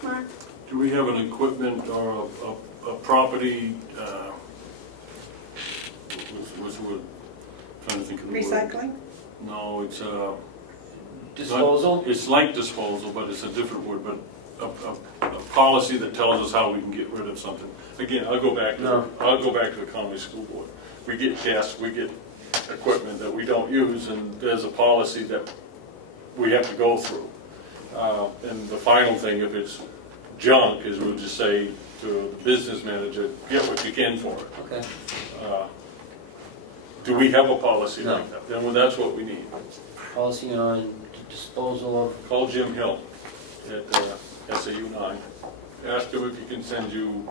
Mark? Do we have an equipment or a property, what's the word? Trying to think of the word. Recycling? No, it's Disposal? It's like disposal, but it's a different word, but a policy that tells us how we can get rid of something. Again, I'll go back to the county school board. We get desks, we get equipment that we don't use, and there's a policy that we have to go through. And the final thing, if it's junk, is we'll just say to the business manager, get what you can for it. Okay. Do we have a policy No. like that? Then that's what we need. Policy on disposal of, Call Jim Hill at SAU 9. Ask him if he can send you,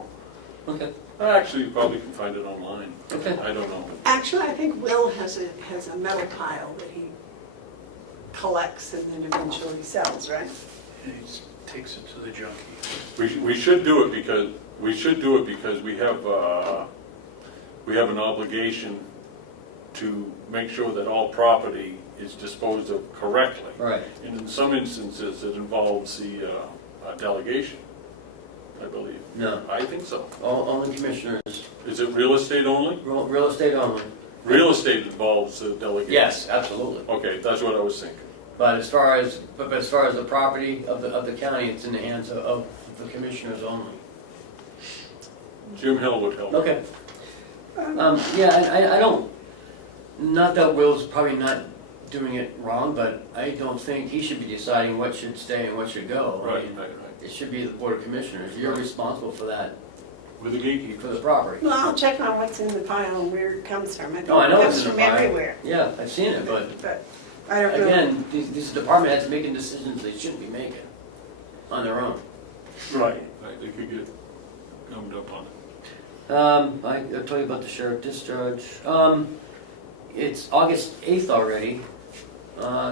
okay, actually, you probably can find it online. okay. I don't know. Actually, I think Will has a metal pile that he collects and then eventually sells, right? And he takes it to the junkie. We should do it because, we have an obligation to make sure that all property is disposed of correctly. Right. And in some instances, it involves the delegation, I believe. No, I think so. only commissioners, Is it real estate only? real estate only. Real estate involves the delegation? Yes, absolutely. Okay, that's what I was thinking. But as far as the property of the county, it's in the hands of the commissioners only. Jim Hill would help. Okay. Yeah, I don't, not that Will's probably not doing it wrong, but I don't think he should be deciding what should stay and what should go. I Right, mean, right. It should be the Board of Commissioners. You're responsible for that, With the for gatekeepers. the property. Well, I'll check on what's in the pile and where it comes from. I think Oh, I know it it's comes in the from pile. everywhere. Yeah, I've seen it, but But I don't know. again, these department heads making decisions they shouldn't be making on their own. Right. Right, they could get gummed up on it. I told you about the sheriff discharge. It's August 8th already,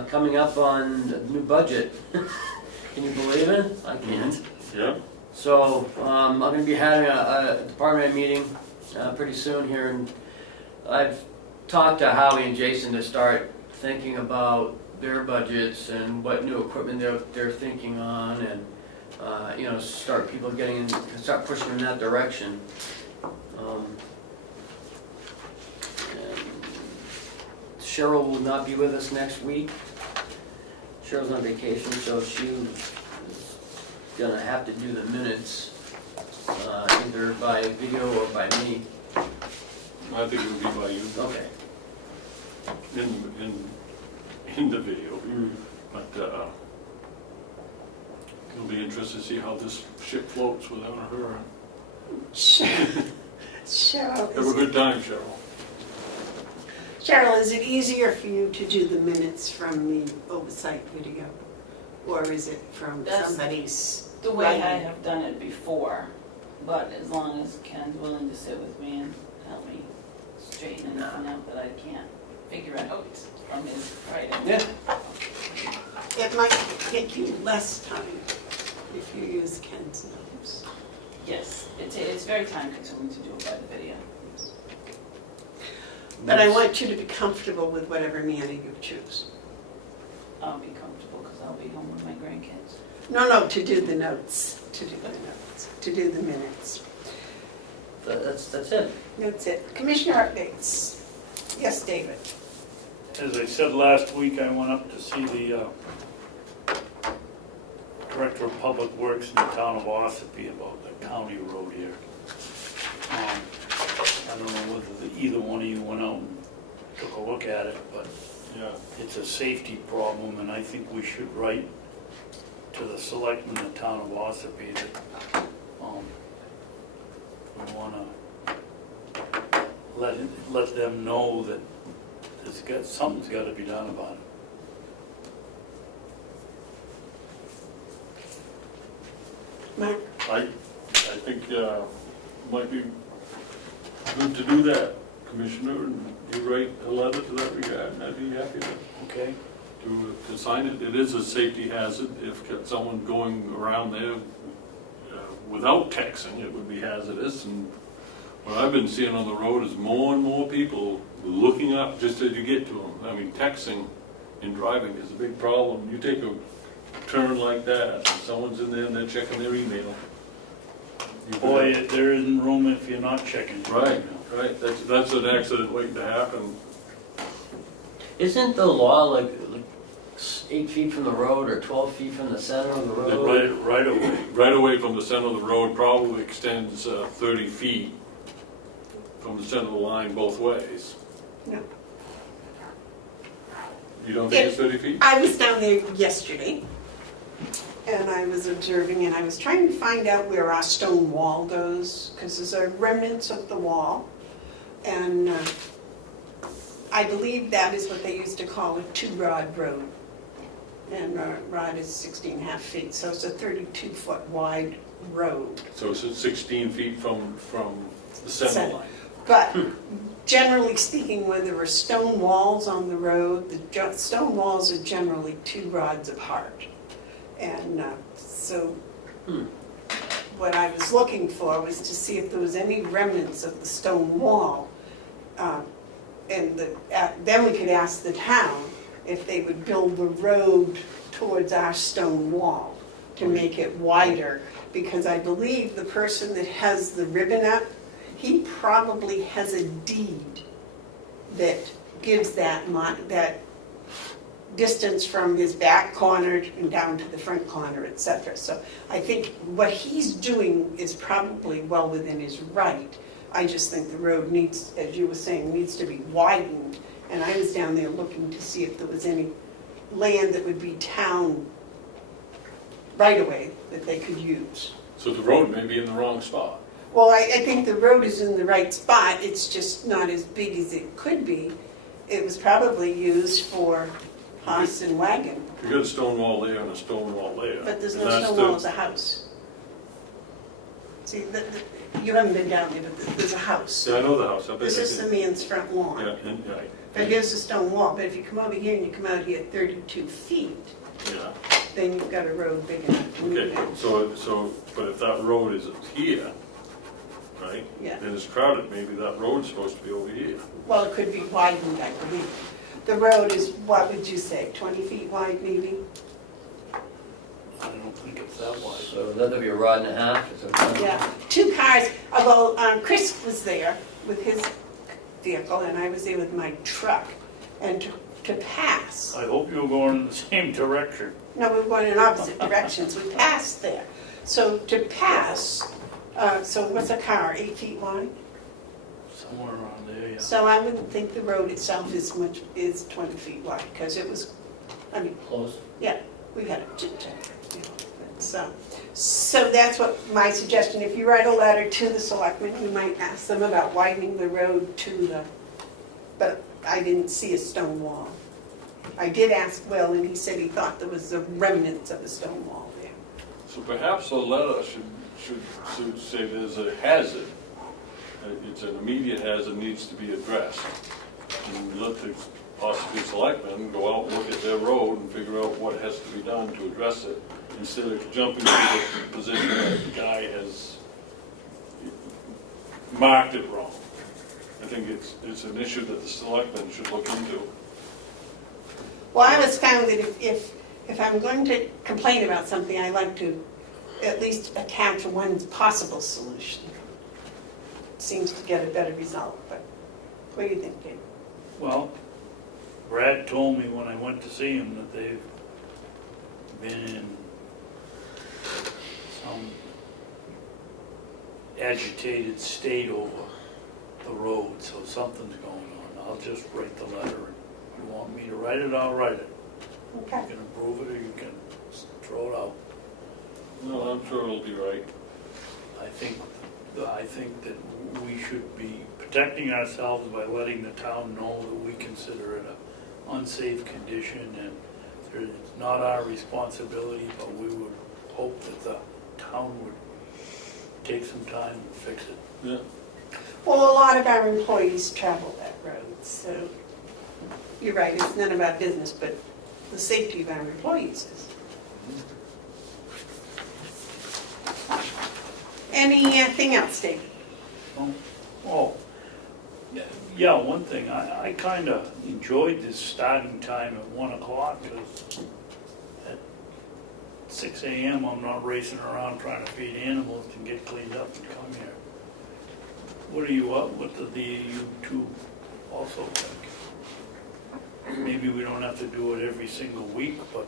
coming up on the new budget. Can you believe it? I can't. Yeah? So, I'm gonna be having a department head meeting, pretty soon here, and I've talked to Howie and Jason to start thinking about their budgets and what new equipment they're thinking on, and, start start pushing in that direction. And Cheryl will not be with us next week. Cheryl's on vacation, so she's gonna have to do the minutes, either by video or by me. I think it would be by you, Okay. in the video. But it'll be interesting to see how this ship floats without her. Cheryl, Have a good time, Cheryl. Cheryl, is it easier for you to do the minutes from the oversight video? Or is it from That's somebody's? The way I writing? have done it before, but as long as Ken's willing to sit with me and help me straighten anything out that I can't figure out from his writing. Yeah. It might take you less time if you use Ken's notes. Yes, it's very time consuming to do it by the video. But I want you to be comfortable with whatever manner you choose. I'll be comfortable because I'll be home with my grandkids. No, to do the notes, to do the minutes. That's it. That's it. Commissioner updates. Yes, David. As I said last week, I went up to see the Director of Public Works in the town of Ossipee about the county road here. I don't know whether either one of you went out and took a look at it, but Yeah. it's a safety problem, and I think we should write to the selectmen in the town of Ossipee that we want to let them know that something's got to be done about it. Mark? I think might be good to do that, Commissioner, and you write a letter to that regard, and I'd be happy Okay? to sign it. It is a safety hazard. If someone going around there without texting, it would be hazardous. And what I've been seeing on the road is more and more people looking up just as you get to them. I mean, texting in driving is a big problem. You take a turn like that, and someone's in there and they're checking their email. Boy, there isn't room if you're not checking. Right. Right, that's an accident waiting to happen. Isn't the law like 8 feet from the road or 12 feet from the center of the road? Right away. Right away from the center of the road probably extends 30 feet from the center of the line both ways. No. You don't think it's 30 feet? I was down there yesterday, and I was observing, and I was trying to find out where our stone wall goes, because there's a remnants of the wall, and I believe that is what they used to call a two-rod road, and a rod is 16.5 feet, so it's a 32-foot wide road. So it's at 16 feet from the center line. But generally speaking, when there are stone walls on the road, the stone walls are generally 2 rods apart. And so what I was looking for was to see if there was any remnants of the stone wall. And then we could ask the town if they would build the road towards our stone wall to make it wider. Because I believe the person that has the ribbon up, he probably has a deed that gives that distance from his back corner and down to the front corner, etc. So I think what he's doing is probably well within his right. I just think the road needs, as you were saying, needs to be widened. And I was down there looking to see if there was any land that would be town right-of-way that they could use. So the road may be in the wrong spot. Well, I think the road is in the right spot, it's just not as big as it could be. It was probably used for horse and wagon, You got a stone wall there and a stone wall there. but there's And no that's stone the- wall, it's a house. See, you haven't been down there, but there's a house. Yeah, I know the house. I bet This I is did. the man's front lawn. Yeah, and, right. But here's the stone wall, but if you come over here and you come out here at 32 feet, Yeah, then you've got a road big enough to move okay, in. so, but if that road is here, right? Yeah. And it's crowded, maybe that road's supposed to be over here. Well, it could be widened, I believe. The road is, what would you say, 20 feet wide maybe? I don't think it's that wide. So that'd be a rod and a half, is it? Yeah, 2 cars, although Chris was there with his vehicle and I was there with my truck. And to pass, I hope you're going in the same direction. no, we were going in opposite directions, we passed there. So to pass, so what's a car, 8 feet wide? Somewhere around there, yeah. So I wouldn't think the road itself is 20 feet wide, because it was, I mean, Close. yeah, we had a chit-chat. So that's what my suggestion, if you write a letter to the selectmen, you might ask them about widening the road to the, but I didn't see a stone wall. I did ask Will, and he said he thought there was the remnants of a stone wall there. So perhaps a letter should say there's a hazard. It's an immediate hazard, needs to be addressed. And let the Ossipee selectmen go out and look at their road and figure out what has to be done to address it, instead of jumping to the position that the guy has marked it wrong. I think it's an issue that the selectmen should look into. Well, I was found that if I'm going to complain about something, I like to at least attach one possible solution. Seems to get a better result, but what do you think, Dave? Well, Brad told me when I went to see him that they've been in some agitated state over the road, so something's going on. I'll just write the letter. If you want me to write it, I'll write it. Okay. You can approve it or you can throw it out. No, I'm sure it'll be right. I think that we should be protecting ourselves by letting the town know that we consider it an unsafe condition, and it's not our responsibility, but we would hope that the town would take some time and fix it. Yeah. Well, a lot of our employees travel that road, so you're right, it's none of our business, but the safety of our employees is. Anything else, Dave? Oh, yeah, one thing, I kind of enjoyed this starting time at 1 o'clock, because at 6 a.m. I'm not racing around trying to feed animals and get cleaned up and come here. What do you two also think? Maybe we don't have to do it every single week, but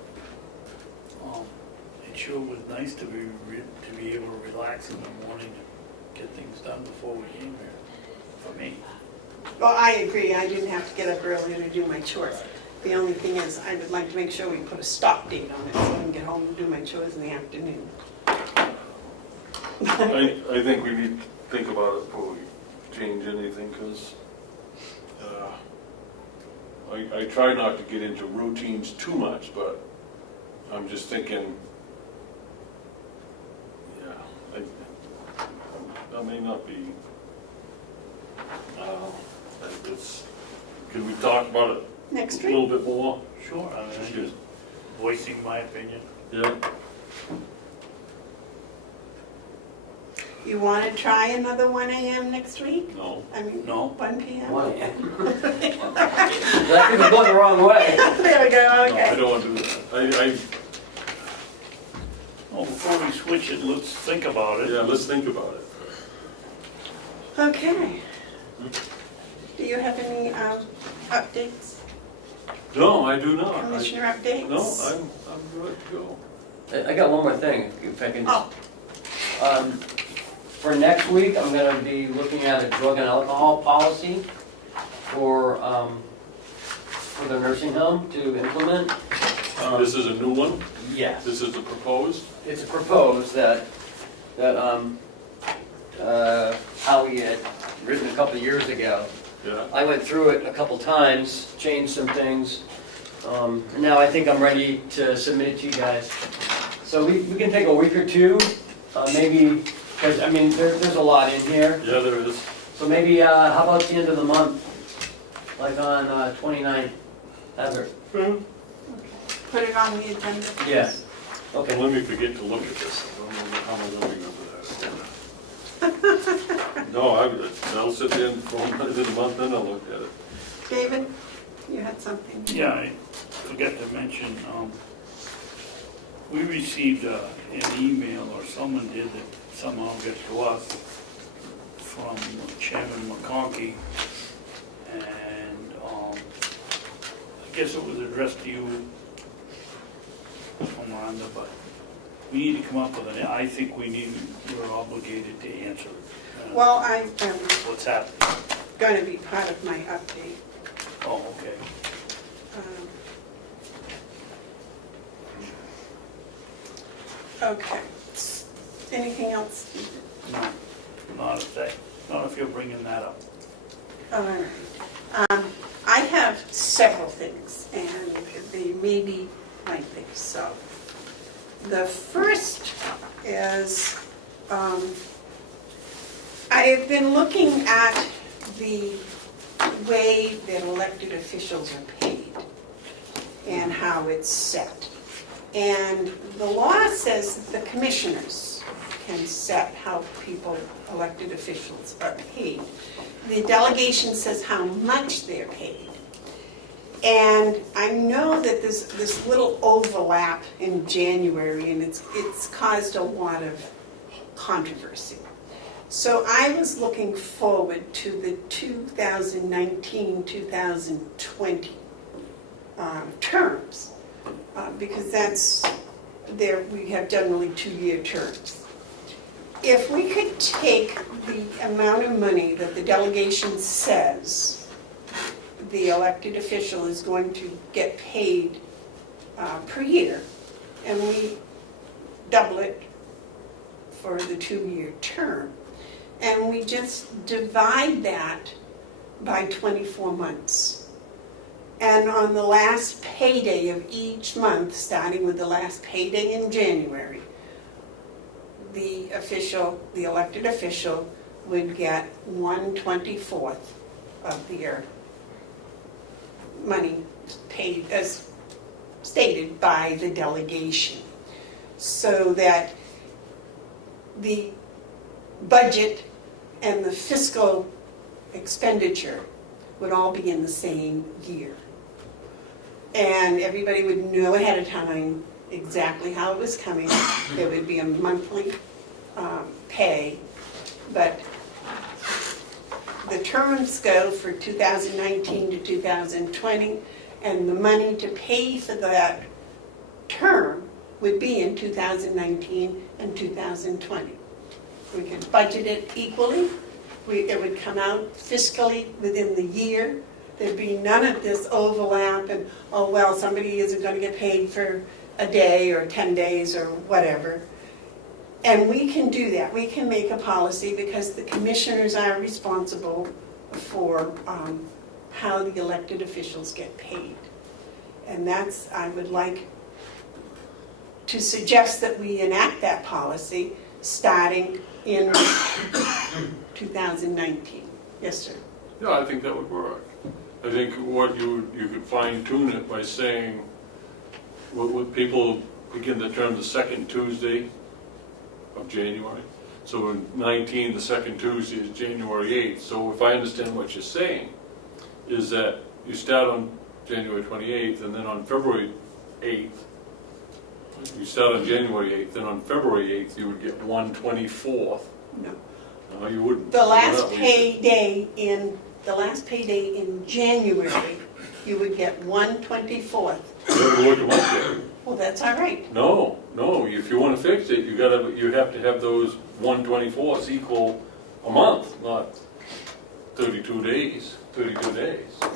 it sure was nice to be able to relax in the morning and get things done before we came here, for me. Well, I agree, I didn't have to get up early and do my chores. The only thing is, I would like to make sure we put a stop date on it so I can get home and do my chores in the afternoon. I think we need to think about it before we change anything, because I try not to get into routines too much, but I'm just thinking, yeah, I may not be, I don't know, can we talk about it Next a week? little bit more? Sure, I mean, I'm just voicing my opinion. Yeah, You want to try another 1 AM next week? no. I mean, No. 1 PM? 1 a.m. That could go the wrong way. There we go, No, I okay. don't want to do that. Well, before we switch it, let's think about it. Yeah, let's think about it. Okay. Do you have any updates? No, I do not. Commissioner updates? No, I'm good to go. I got one more thing, if I can just. Oh, For next week, I'm gonna be looking at a drug and alcohol policy for the nursing home to implement. This is a new one? Yes. This is a proposed? It's proposed that Howie had written a couple of years ago. Yeah. I went through it a couple times, changed some things. And now I think I'm ready to submit it to you guys. So we can take a week or two, maybe, because I mean, there's a lot in here. Yeah, there is. So maybe, how about the end of the month? Like on 29th, ever? put it on the agenda. Yeah. And Okay. let me forget to look at this. I don't know how am I gonna remember that. No, I'll sit there and for the end of the month, then I'll look at it. David, you had something? Yeah, I forgot to mention, we received an email, or someone did that somehow got to us, from Chairman McConkey, and I guess it was addressed to you, Rhonda, but we need to come up with I think we're obligated to answer Well, I'm what's happening. going to be part of my update. Oh, okay. Okay. Anything else, Stephen? No, not if you're bringing that up. All right. I have several things, and they may be lengthy. So, the first is, I have been looking at the way that elected officials are paid and how it's set. And the law says that the commissioners can set how people, elected officials, are paid. The delegation says how much they're paid. And I know that there's this little overlap in January, and it's caused a lot of controversy. So I was looking forward to the 2019-2020 terms, because that's there. We have generally 2-year terms. If we could take the amount of money that the delegation says the elected official is going to get paid per year, and we double it for the 2-year term, and we just divide that by 24 months. And on the last payday of each month, starting with the last payday in January, the elected official would get 1/24 of their money paid as stated by the delegation, so that the budget and the fiscal expenditure would all be in the same year. And everybody would know ahead of time exactly how it was coming. There would be a monthly pay, but the terms go for 2019 to 2020, and the money to pay for that term would be in 2019 and 2020. We could budget it equally. It would come out fiscally within the year, There'd be none of this overlap and, oh, well, somebody isn't gonna get paid for a day or 10 days or whatever. And we can do that. We can make a policy because the commissioners are responsible for how the elected officials get paid. And that's, I would like to suggest that we enact that policy starting in 2019. Yes, sir. Yeah, I think that would work. I think what you could fine tune it by saying, would people begin the term the second Tuesday of January? So in 19, the second Tuesday is January 8th. So if I understand what you're saying, is that you start on January 28th, and then on February 8th, you start on January 8th, then on February 8th, you would get 1/24th. No. No, you wouldn't. The last No, you payday in January, you would get 1/24. should work a month there. Well, that's all right. No, if you want to fix it, you have to have those 1/24ths equal a month, not 32 days.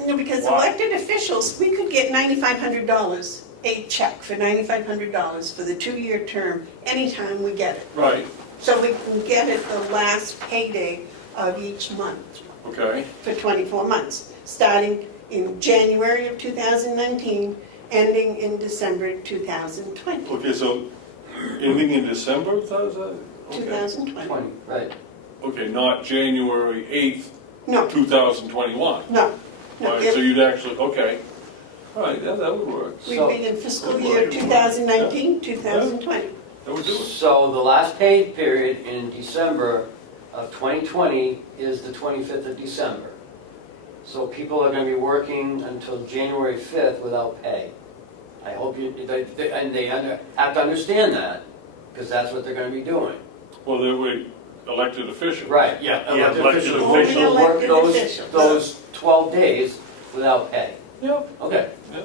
No, because Why? elected officials, we could get $9,500, a check for $9,500 for the 2-year term, anytime we get it. Right, So we can get it the last payday of each month okay. for 24 months, starting in January of 2019, ending in December 2020. Okay, so ending in December, is that? Okay. 2020. 20, right. Okay, not January 8th, No, 2021. no. All No, right, so you'd actually, okay. All right, yeah, that would work. we'd be in fiscal year 2019, 2020. That would do it. So the last paid period in December of 2020 is the 25th of December. So people are going to be working until January 5th without pay. I hope they have to understand that, because that's what they're going to be doing. Well, they were elected officials. Right, yeah. Yeah, Elected elected officials officials. will work Only those, elected officials. those 12 days without pay. Yeah, Okay, yeah.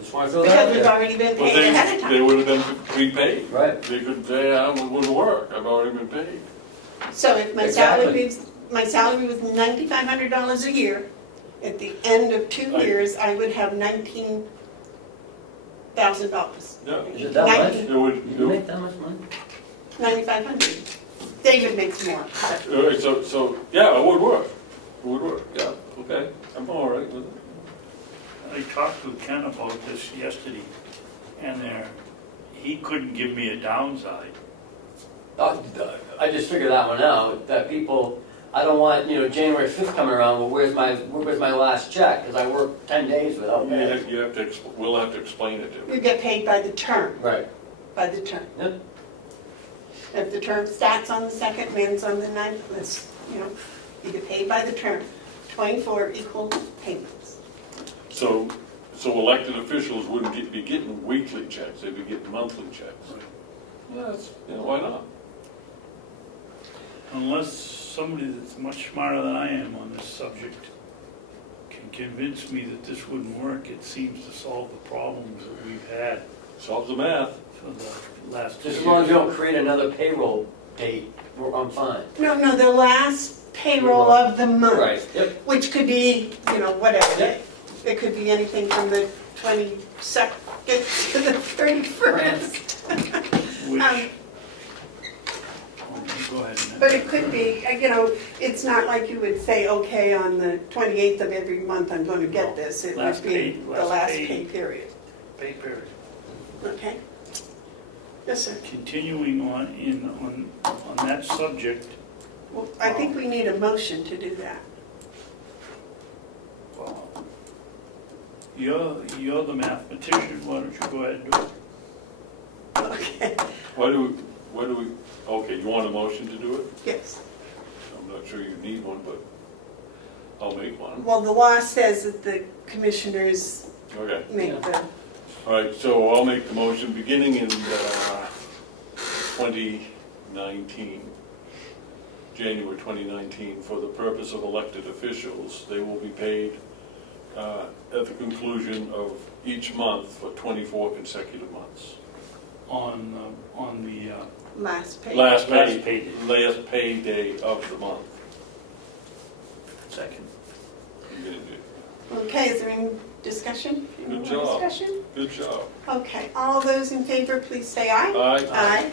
just want to throw that Because out we've there. already been Well, paid ahead of they time. would have been prepaid. Right. They could say, I wouldn't work, I've already been paid. So if my Exactly. salary was $9,500 a year, at the end of 2 Right. years, I would have $19,000. Yeah. Is it that much? It would, You make that much money? 9,500. David makes more. but- so, yeah, it would work. It would work, yeah, okay. I'm all right with it. I talked with Ken about this yesterday, and he couldn't give me a downside. I just figured that one out, that people, I don't want, January 5th coming around, well, where's my last check? Because I worked 10 days without pay. You have to, we'll have to explain it to You you. get paid by the term, Right. by the term. Yep. If the term starts on the 2nd, ends on the 9th, you get paid by the term. 24 equal payments. So elected officials wouldn't be getting weekly checks, they'd be getting monthly checks. Yeah, why not? Unless somebody that's much smarter than I am on this subject can convince me that this wouldn't work, it seems to solve the problems that we've had Solves the math. for the last 2 Just years. as long as you don't create another payroll date, I'm fine. No, the last payroll of the month. Right, yep. Which could be, whatever day. It could be anything from the 22nd to the 31st. Which, Um, go ahead. Annette. But it could be, it's not like you would say, okay, on the 28th of every month, I'm going to get this. It would Last be paid- the last last paid. pay period. Pay period. Okay? Yes, sir. Continuing on that subject, Well, I think we need a motion to do that. well, you're the mathematician, why don't you go ahead and do it? Okay, Why do we, okay, you want a motion to do it? yes. I'm not sure you need one, but I'll make one. Well, the law says that the commissioners Okay, make the, all right, so I'll make the motion, beginning in 2019, January 2019, for the purpose of elected officials, they will be paid at the conclusion of each month for 24 consecutive months. On the last pay. Last Last pay day. pay day of the month. second. You're gonna do- Okay, is there any discussion? Any Good more job. discussion? Good job. Okay, all those in favor, please say aye. Aye. Aye.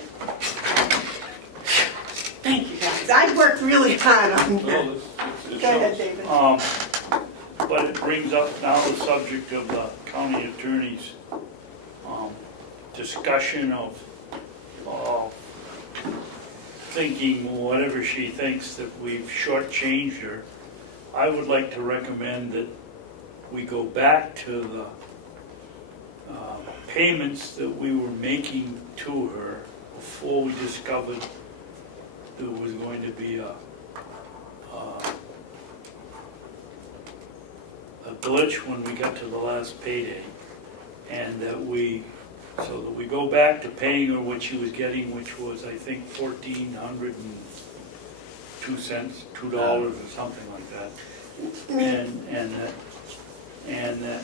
Thank you, guys. I worked really hard on that. No, it Go ahead, shows. David. But it brings up now the subject of the county attorney's discussion of thinking whatever she thinks that we've shortchanged her. I would like to recommend that we go back to the payments that we were making to her before we discovered there was going to be a glitch when we got to the last payday. And that we go back to paying her what she was getting, which was, I think, $1,402, $2 or something like that. And that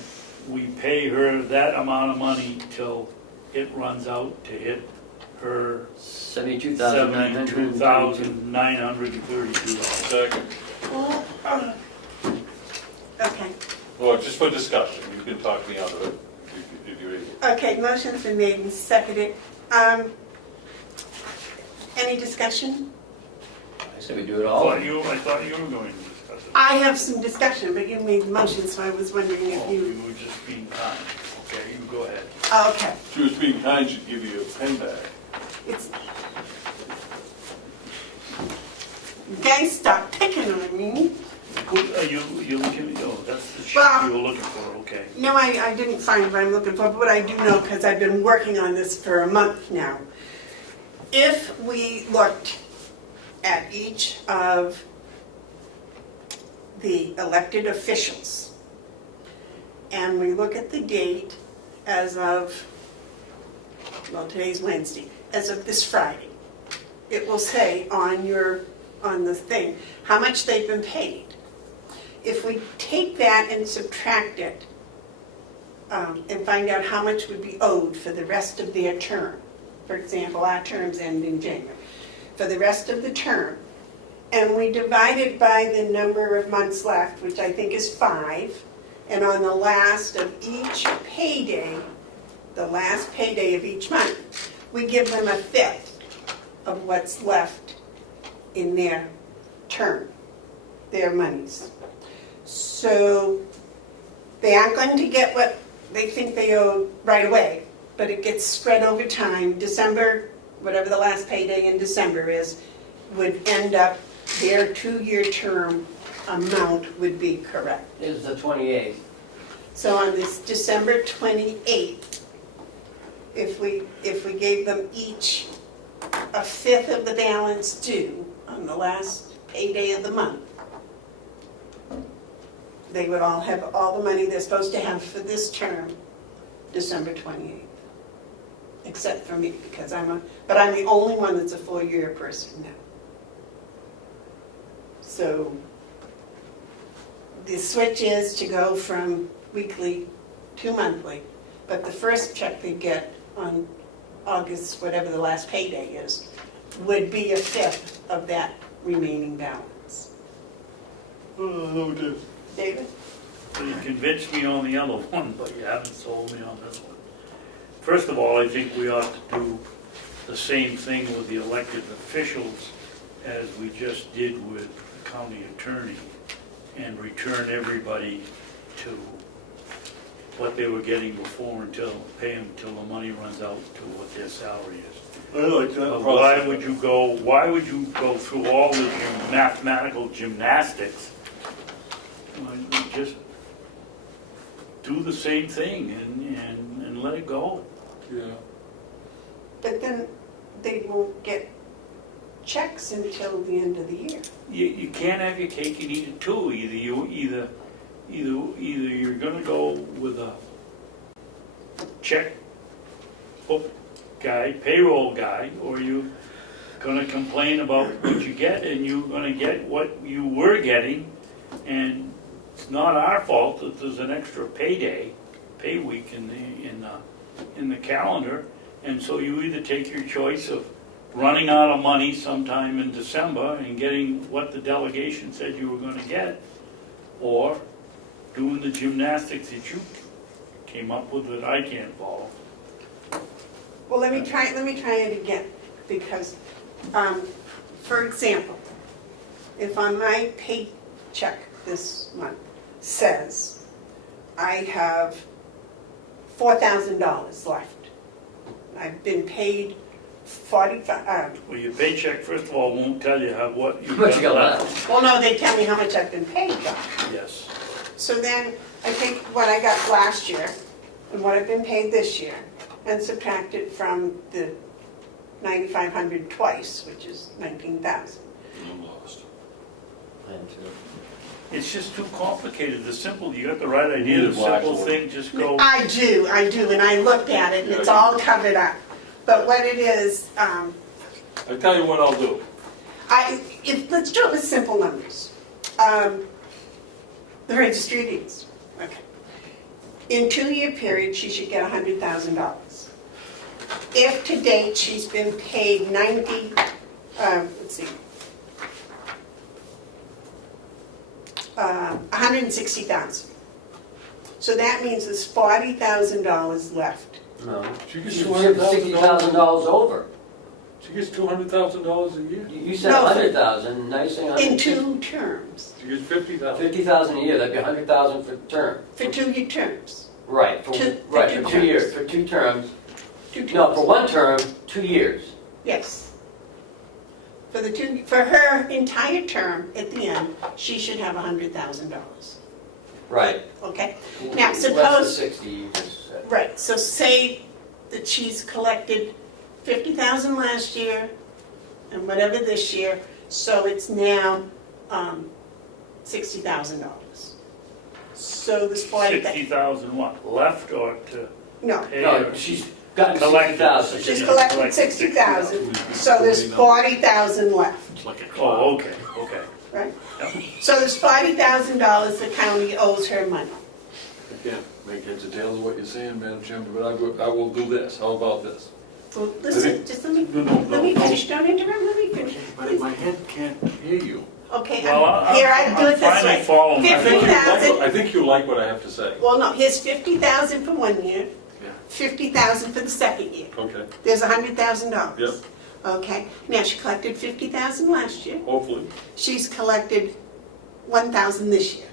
we pay her that amount of money till it runs out to hit her $72,932. Second. Okay. Well, just for discussion, you can talk me out of it if you're able. Okay, motion's been made and seconded. Any discussion? I said we do it I all. thought you were going to discuss it. I have some discussion, but you made the motion, so I was wondering if You you... were just being kind. Okay, you go ahead. Okay. She was being kind, she'd give you a pen back. It's... Guys, stop picking on me. Are you looking, oh, that's the sheet Well- you were looking for, okay. No, I didn't find what I'm looking for, but what I do know, because I've been working on this for a month now. If we looked at each of the elected officials, and we look at the date as of, well, today's Wednesday, as of this Friday, it will say on the thing, how much they've been paid. If we take that and subtract it, and find out how much would be owed for the rest of their term, for example, our terms end in January, for the rest of the term, and we divide it by the number of months left, which I think is 5, and on the last of each payday, the last payday of each month, we give them a fifth of what's left in their term, their monies. So they aren't going to get what they think they owe right away, but it gets spread over time. December, whatever the last payday in December is, would end up, their 2-year term amount would be correct. Is the 28th. So on this December 28th, if we gave them each a fifth of the balance due on the last payday of the month, they would all have all the money they're supposed to have for this term, December 28th. Except for me, because I'm the only one that's a 4-year person now. So the switch is to go from weekly to monthly, but the first check they get on August, whatever the last payday is, would be a fifth of that remaining balance. Oh, dear. David? So you convinced me on the other one, but you haven't sold me on this one. First of all, I think we ought to do the same thing with the elected officials as we just did with the county attorney, and return everybody to what they were getting before pay them until the money runs out to what their salary is. I like that But process. why would you go through all the mathematical gymnastics? Just do the same thing and let it go. Yeah. But then they won't get checks until the end of the year. You can't have your cake and eat it too. Either you're gonna go with a check book guy, payroll guy, or you're gonna complain about what you get, and you're gonna get what you were getting, and it's not our fault that there's an extra pay week in the calendar, and so you either take your choice of running out of money sometime in December and getting what the delegation said you were going to get, or doing the gymnastics that you came up with that I can't follow. Well, let me try it again, because, for example, if on my paycheck this month says I have $4,000 left, I've been paid 45, Well, your paycheck, first of all, won't tell you what you What you got got left. left? well, no, they tell me how much I've been paid, though. Yes. So then I take what I got last year and what I've been paid this year and subtract it from the 9,500 twice, which is 19,000. I'm lost. I am too. It's just too complicated. The simple, you got the right idea, Need the a black simple one. thing, just go. I do, and I looked at it and it's all covered up. But what it is, I tell you what I'll do. let's do it with simple numbers. The registry of deeds, okay. In 2-year period, she should get $100,000. If to date, she's been paid $160,000. So that means there's $40,000 left. No. She gets You said $60,000 over. She gets $200,000 a year. You said No, 100,000, now you're saying In 160. 2 terms, She gets 50,000. 50,000 a year, that'd be 100,000 for term. for 2-year terms. Right, for Two- for right, two for 2 years, terms. for 2 terms. 2 terms. No, for 1 term, 2 years. Yes. For her entire term, at the end, she should have $100,000, Right. okay? Now, Less than suppose, 60, you just said. right, so say that she's collected 50,000 last year and whatever this year, so it's now $60,000. So this 40, 60,000 what, left or to no, pay No, her? she's gotten Collected. 60,000. she's Yeah, collected collected 60,000, so there's 40,000 left, It's like a Oh, cloud. okay, okay. right? So there's $40,000 the county owes her money. I can't make heads or tails of what you're saying, Madam Chairman, but I will do this. How about this? Well, listen, just let me No. finish, don't interrupt, let me finish. But my head can't hear you. Okay, Well, here, I do it this I'm finally way. following. I think you 50,000. like, I think you like what I have to say. Well, no, here's 50,000 for 1 year, Yeah. 50,000 for the second year. Okay, There's $100,000. Yep. Okay, now she collected 50,000 last year. hopefully. She's collected 1,000 this year.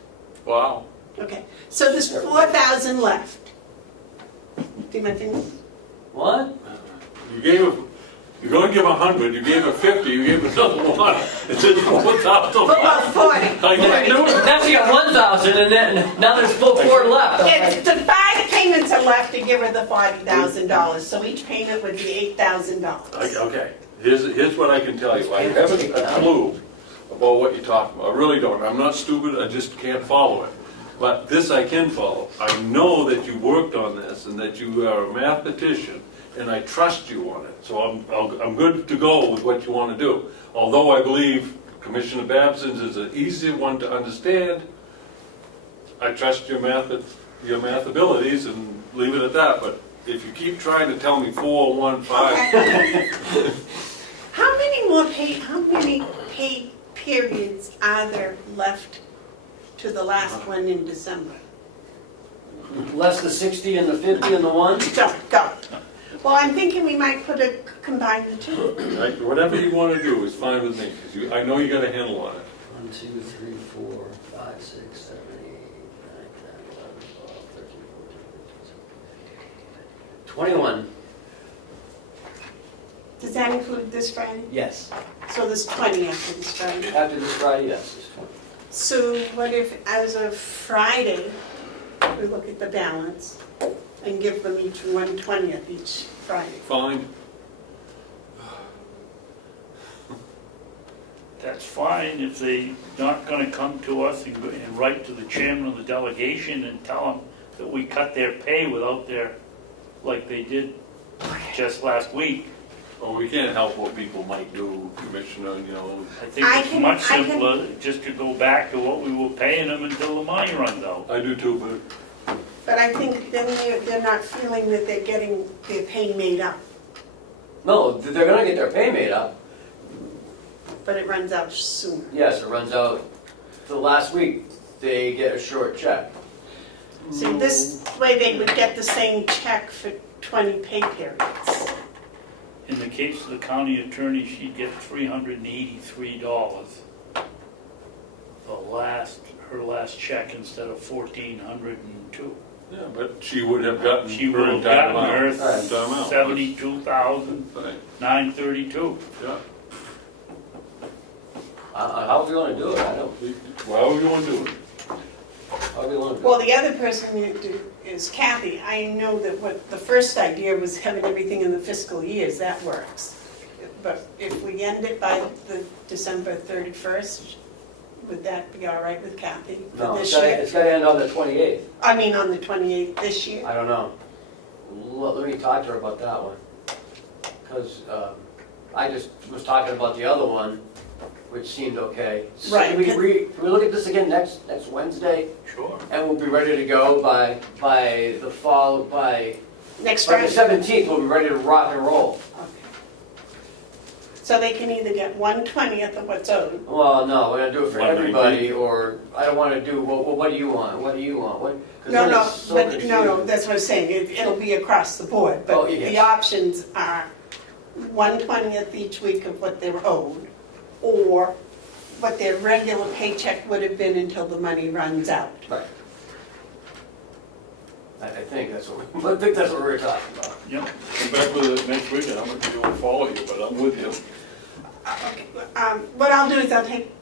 Wow. Okay, so there's 4,000 left. See my fingers? What? You gave her, you're gonna give 100, you gave her 50, you gave her another one. It's just 4,000. Well, 40. I knew it. Now she got 1,000 and then, now there's still 4 left. It's the 5 payments are left to give her the $40,000, so each payment would be $8,000. Okay, here's what I can tell you. I haven't a clue about what you're talking about. I really don't. I'm not stupid, I just can't follow it. But this I can follow. I know that you worked on this and that you are a mathematician, and I trust you on it. So I'm good to go with what you want to do. Although I believe Commissioner Babson's is an easier one to understand, I trust your math abilities and leave it at that. But if you keep trying to tell me 4, 1, 5, Okay. How many paid periods are there left to the last one in December? Less the 60 and the 50 and the 1? Go. Well, I'm thinking we might combine the two. Right, whatever you want to do is fine with me, because I know you got a handle on it. 1, 2, 3, 4, 5, 6, 7, 8, 9, 10, 11, 12, 13, 14, 15, 21. Does that include this Friday? Yes. So there's 20 after this Friday. After this Friday, yes, it's 20. So what if, as of Friday, we look at the balance and give them each 1/20th each Friday? Fine. That's fine if they not gonna come to us and write to the chairman of the delegation and tell them that we cut their pay without their, like they did just last week. Well, we can't help what people might do, Commissioner, you know. I think I it's can- much I can- simpler just to go back to what we were paying them until the money runs out. I do too, but But I think then they're not feeling that they're getting their pay made up, No, they're gonna get their pay made up. but it runs out sooner. Yes, it runs out the last week, they get a short check. See, this way they would get the same check for 20 pay periods. In the case of the county attorney, she'd get $383. Her last check instead of 1,402. Yeah, but she would have gotten She would her have gotten her entire amount. 72,932. Yeah. How do you wanna do it? I don't, However you want to do it. how do you wanna do it? Well, the other person we do is Kathy. I know that what the first idea was having everything in the fiscal years, that works. But if we end it by the December 31st, would that be all right with Kathy for No, this year? it's gotta end on the 28th. I mean, on the 28th this year? I don't know. Let me talk to her about that one. Because I just was talking about the other one, which seemed okay. So Right. Can we look at this again next Wednesday? Sure. And we'll be ready to go by the fall, by Next the Friday? 17th, we'll be ready to rock and roll. Okay. So they can either get 1/20th of what's owed. Well, no, we're gonna do it for 119. everybody, or I don't wanna do, well, what do you want? What do you want? 'Cause No, then no, it's so but, confusing. no, that's what I'm saying, it'll be across the board, Oh, but yes. the options are 1/20th each week of what they're owed, or what their regular paycheck would have been until the money runs out. Right. I think that's what we were talking about. Yep. Come back with it next week, and I'm going to follow you, but I'm with you. Okay, what I'll do is I'll take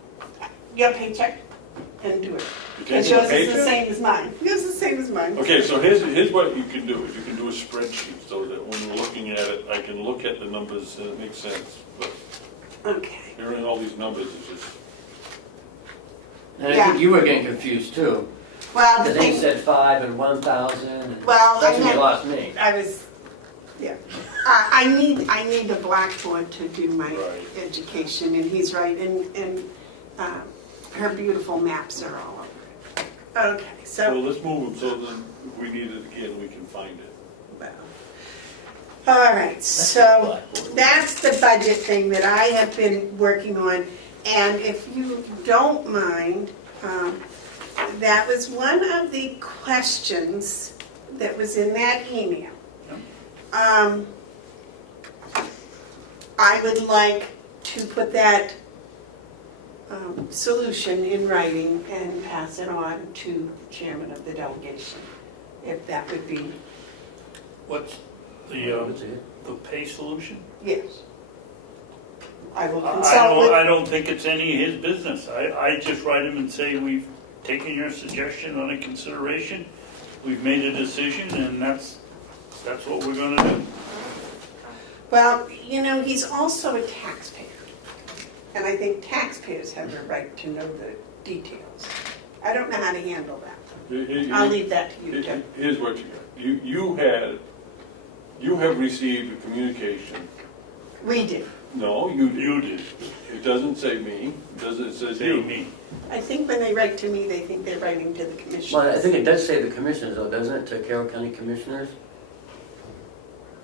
your paycheck and do it. You Because can't yours do a is the paycheck? same as mine. Yours is the same as mine. Okay, so here's what you can do, is you can do a spreadsheet, so that when we're looking at it, I can look at the numbers and it makes sense. But Okay. hearing all these numbers is just, And I Yeah. think you were getting confused too. Well, the Because they thing, said 5 and 1,000. Well, That's I when you had- lost me. I was, yeah. I need a blackboard to do my Right. education, and he's right, and her beautiful maps are all over it. Okay, well, so, let's move them, so then if we need it again, we can find it. well, all right, so that's the budget thing that I have been working on, and if you don't mind, that was one of the questions that was in that email. I would like to put that solution in writing and pass it on to the chairman of the delegation, if that would be, What's the pay solution? yes. I will consult with, I don't think it's any of his business. I just write him and say, we've taken your suggestion under consideration, we've made a decision, and that's what we're gonna do. well, you know, he's also a taxpayer. And I think taxpayers have the right to know the details. I don't know how to handle that. I'll leave that to you, Tim. Here's what you got. You have received a communication. We did. No, you did. You did, It doesn't say me, it says say you. me. I think when they write to me, they think they're writing to the commissioners. Well, I think it does say the commissioners though, doesn't it, to Carroll County Commissioners?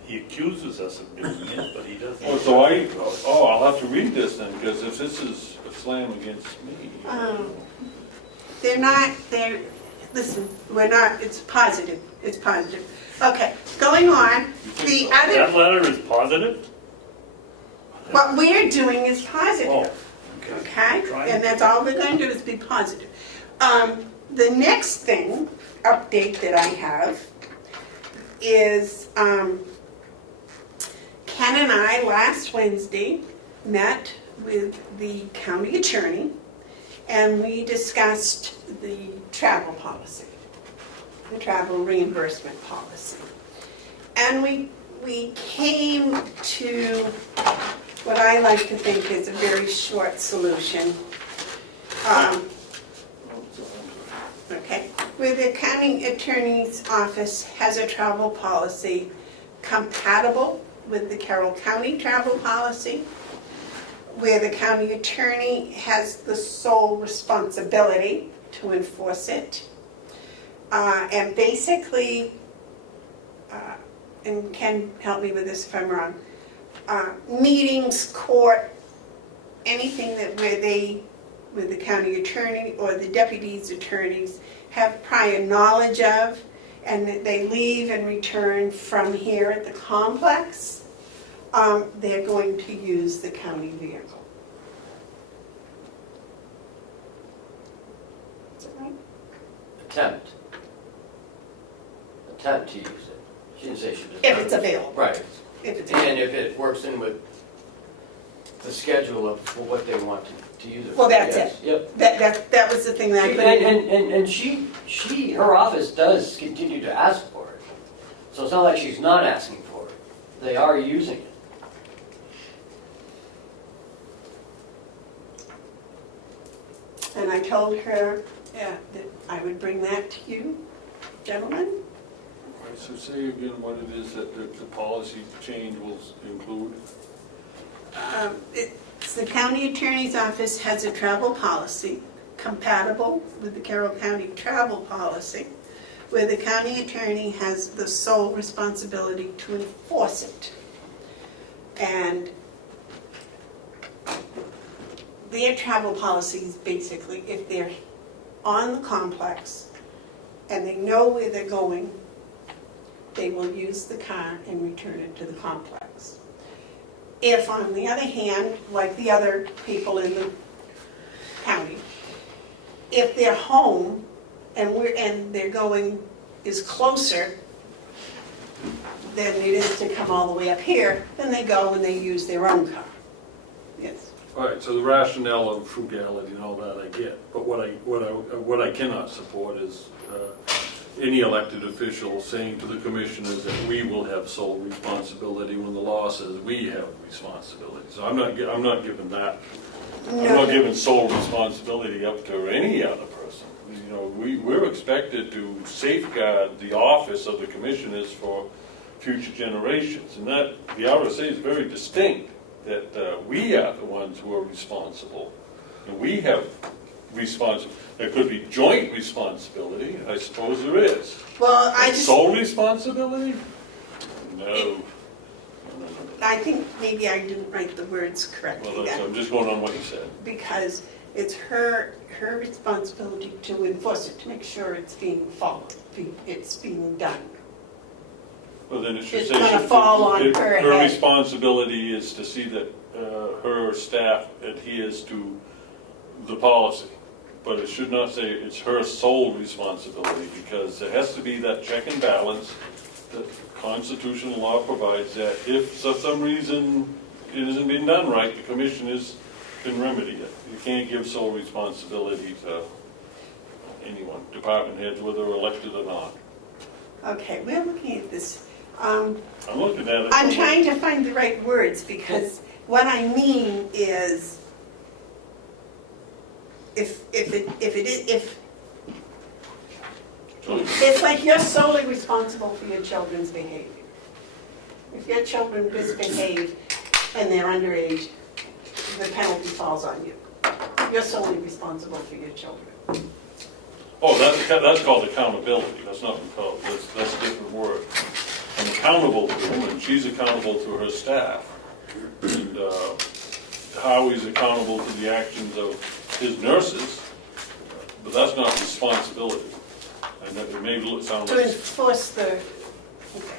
He accuses us of doing it, but he doesn't. I'll have to read this then, because if this is a slam against me. They're not, listen, we're not, it's positive. Okay, going on, the That other, letter is positive? what we're doing is positive. Oh, Okay, Try and it. that's all we're going to do is be positive. The next thing, update that I have, is Ken and I last Wednesday met with the county attorney, and we discussed the travel policy, the travel reimbursement policy. And we came to what I like to think is a very short solution. Okay, where the county attorney's office has a travel policy compatible with the Carroll County travel policy, where the county attorney has the sole responsibility to enforce it. And basically, and Ken, help me with this if I'm wrong, meetings, court, anything that where they with the county attorney or the deputy's attorneys have prior knowledge of, and that they leave and return from here at the complex, they're going to use the county vehicle. Is that right? Attempt to use it. She didn't say she does If not. it's available. Right, If it's and if it works in with the schedule of what they want to use it for. Well, that's Yes, Yep. That was the thing that I put in. And she, her office does continue to ask for it. So it's not like she's not asking for it. They are using it. And I told her that I would bring that to you, gentlemen. All right, so say again what it is that the policy change will include. It's the county attorney's office has a travel policy compatible with the Carroll County travel policy, where the county attorney has the sole responsibility to enforce it. And their travel policy is basically, if they're on the complex and they know where they're going, they will use the car and return it to the complex. If, on the other hand, like the other people in the county, if they're home and they're going is closer than it is to come all the way up here, then they go and they use their own car. Yes. All right, so the rationale of frugality and all that I get, but what I cannot support is any elected official saying to the commissioners that we will have sole responsibility when the law says we have responsibility. So I'm not giving that. I'm not giving sole responsibility up to any other person. You know, we're expected to safeguard the office of the commissioners for future generations, and that the RSA is very distinct. That we are the ones who are responsible, and we have responsibility. There could be joint responsibility, I suppose there is. Well, But sole responsibility? No. I think maybe I didn't write the words correctly Well, then, I'm just going on what you said. because it's her responsibility to enforce it, to make sure it's being followed, it's being done. Well, then it should It's say. gonna fall on her Her head. responsibility is to see that her staff adheres to the policy. But it should not say it's her sole responsibility, because there has to be that check and balance that constitutional law provides, that if for some reason it isn't being done right, the commissioners can remedy it. You can't give sole responsibility to anyone, department heads, whether elected or not. Okay, we're looking at this. I'm looking at it. I'm trying to find the right words, because what I mean is, it's like you're solely responsible for your children's behavior. If your children misbehave and they're underage, the penalty falls on you. You're solely responsible for your children. Oh, that's called accountability. That's not called, that's a different word. I'm accountable to him, and she's accountable to her staff. And Howie's accountable to the actions of his nurses, but that's not responsibility. And it may sound To like enforce the, okay.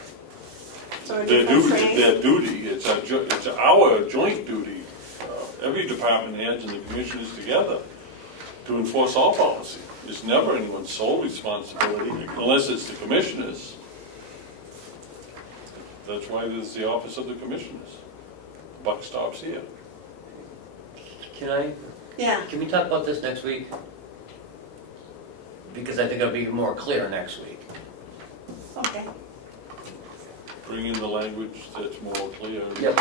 So a their different duty, phrase? their duty, it's our joint duty, every department heads and the commissioners together, to enforce all policy. It's never anyone's sole responsibility, unless it's the commissioners. That's why there's the office of the commissioners. Buck stops here. Yeah, Can we talk about this next week? Because I think it'll be more clear next week. okay. Bring in the language that's more clear. Yep.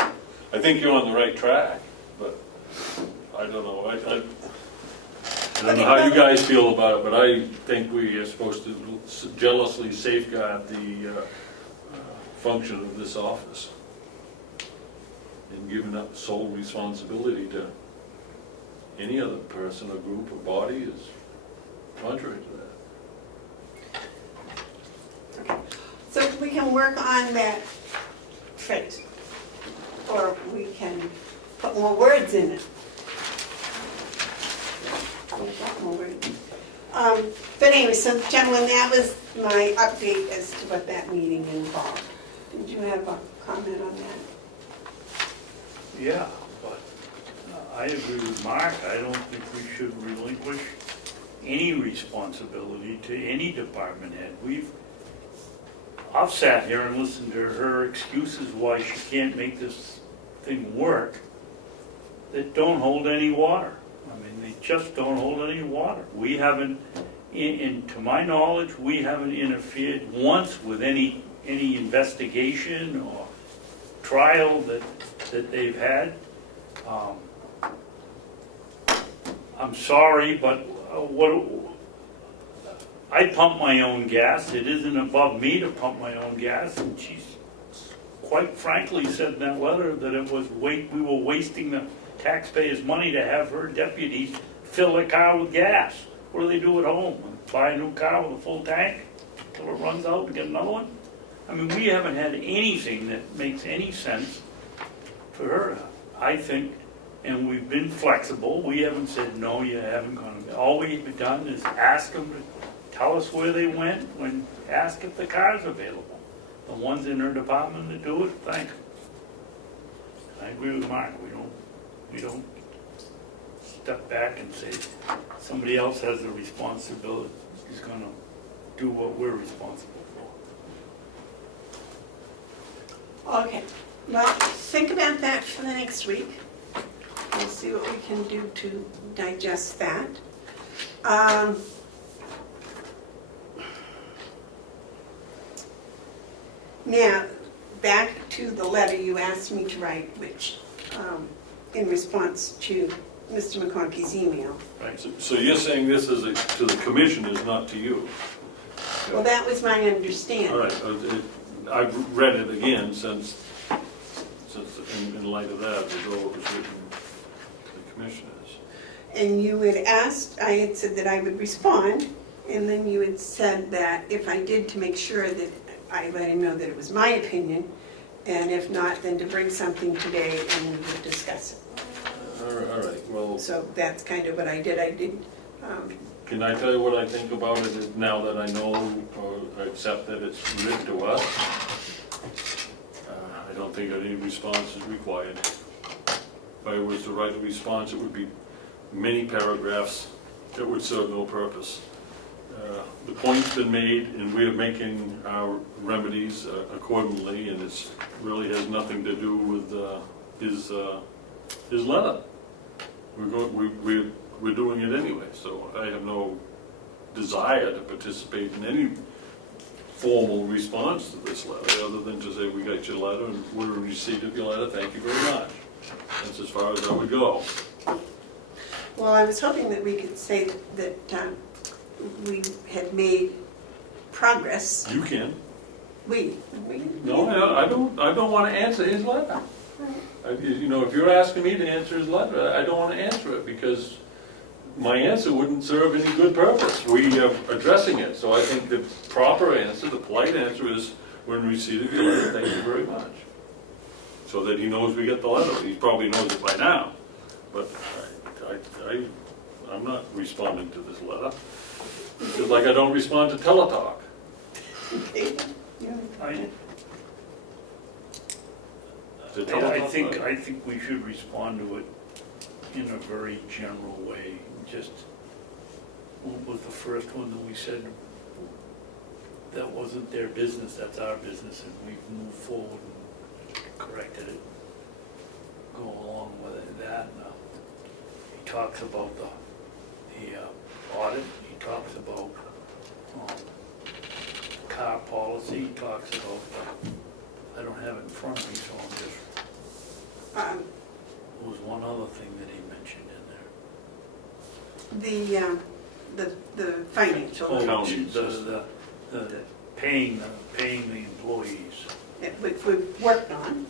I think you're on the right track, but I don't know. I don't know how you guys feel about it, but I think we are supposed to jealously safeguard the function of this office. And giving up sole responsibility to any other person or group or body is contrary to that. Okay, so we can work on that phrase, or we can put more words in it. But anyway, so gentlemen, that was my update as to what that meeting involved. Did you have a comment on that? Yeah, but I agree with Mark. I don't think we should relinquish any responsibility to any department head. I've sat here and listened to her excuses why she can't make this thing work that don't hold any water. I mean, they just don't hold any water. We haven't, to my knowledge, we haven't interfered once with any investigation or trial that they've had. I'm sorry, but I pump my own gas. It isn't above me to pump my own gas. And she's quite frankly said in that letter that we were wasting the taxpayers' money to have her deputies fill their car with gas. What do they do at home? Buy a new car with a full tank till it runs out and get another one? I mean, we haven't had anything that makes any sense for her, I think. And we've been flexible. We haven't said, no, you haven't gone. All we've done is ask them to tell us where they went, ask if the car's available. The ones in her department that do it, thank them. I agree with Mark. We don't step back and say somebody else has a responsibility. He's gonna do what we're responsible for. Okay, well, think about that for the next week. We'll see what we can do to digest that. Now, back to the letter you asked me to write, which, in response to Mr. McConkey's email. Right, so you're saying this is to the commissioners, not to you? Well, that was my understanding. All right, I've read it again since in light of that, the goal was written to the commissioners. And you had asked, I had said that I would respond, and then you had said that if I did, to make sure that I let him know that it was my opinion, and if not, then to bring something today and we would discuss it. All right, well, So that's kind of what I did. can I tell you what I think about it now that I know or accept that it's written to us? I don't think any response is required. If I was to write a response, it would be many paragraphs that would serve no purpose. The point's been made, and we're making our remedies accordingly, and it really has nothing to do with his letter. We're doing it anyway, so I have no desire to participate in any formal response to this letter, other than to say, we got your letter, and we're in receipt of your letter, thank you very much. That's as far as I would go. Well, I was hoping that we could say that we had made progress. You can. We. No, I don't want to answer his letter. You know, if you're asking me to answer his letter, I don't want to answer it, because my answer wouldn't serve any good purpose. We are addressing it, so I think the proper answer, the polite answer is, we're in receipt of your letter, thank you very much. So that he knows we get the letter. He probably knows it by now, but I'm not responding to this letter. Just like I don't respond to teletalk. I think we should respond to it in a very general way. Just, what was the first one that we said? That wasn't their business, that's our business, and we've moved forward and corrected it. Go along with it, that. He talks about the audit, he talks about car policy, he talks about, I don't have it in front of me, so I'm just, there was one other thing that he mentioned in there. The financial. The paying the employees. Which we've worked on.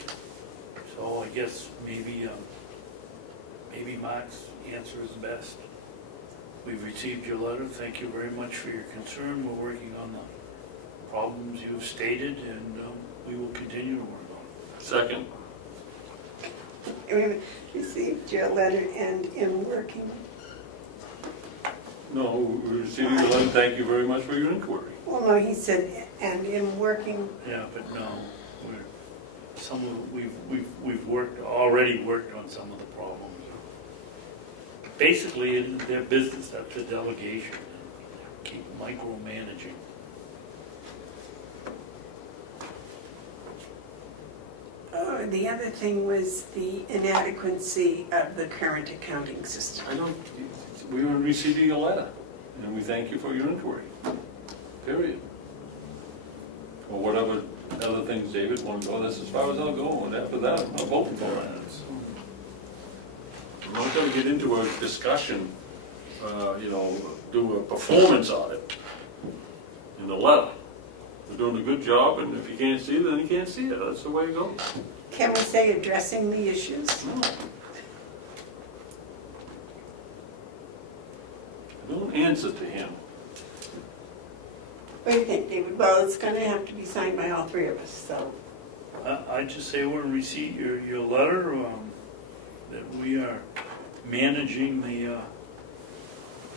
So I guess maybe Mark's answer is best. We've received your letter, thank you very much for your concern. We're working on the problems you've stated, and we will continue to work on it. Second. We received your letter and in working. No, we received your letter, thank you very much for your inquiry. Well, no, he said, and in working, Yeah, but no, we've already worked on some of the problems. Basically, it's their business up to delegation, keep micromanaging. the other thing was the inadequacy of the current accounting system. I don't, we were receiving a letter, and we thank you for your inquiry, period. Or whatever other things David wanted to go, that's as far as I'll go, and after that, I'm not voting for it. I'm not gonna get into a discussion, do a performance audit in the letter. We're doing a good job, and if you can't see it, then you can't see it, that's the way it goes. Can we say addressing the issues? No. Don't answer to him. What do you think, David? Well, it's gonna have to be signed by all three of us, so. I just say we're in receipt your letter, that we are managing the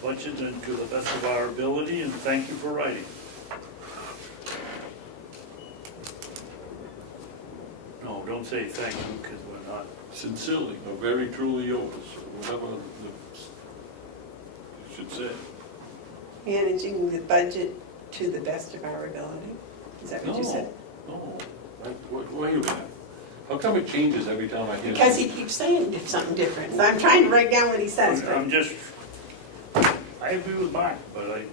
budget and to the best of our ability, and thank you for writing. No, don't say thank you, because we're not. Sincerely, or very truly yours, or whatever you should say. Managing the budget to the best of our ability. Is that what you said? No, wait a minute. How come it changes every time I hear? Because he keeps saying something different. So I'm trying to write down what he says. but- I'm just, I agree with Mark, but I'd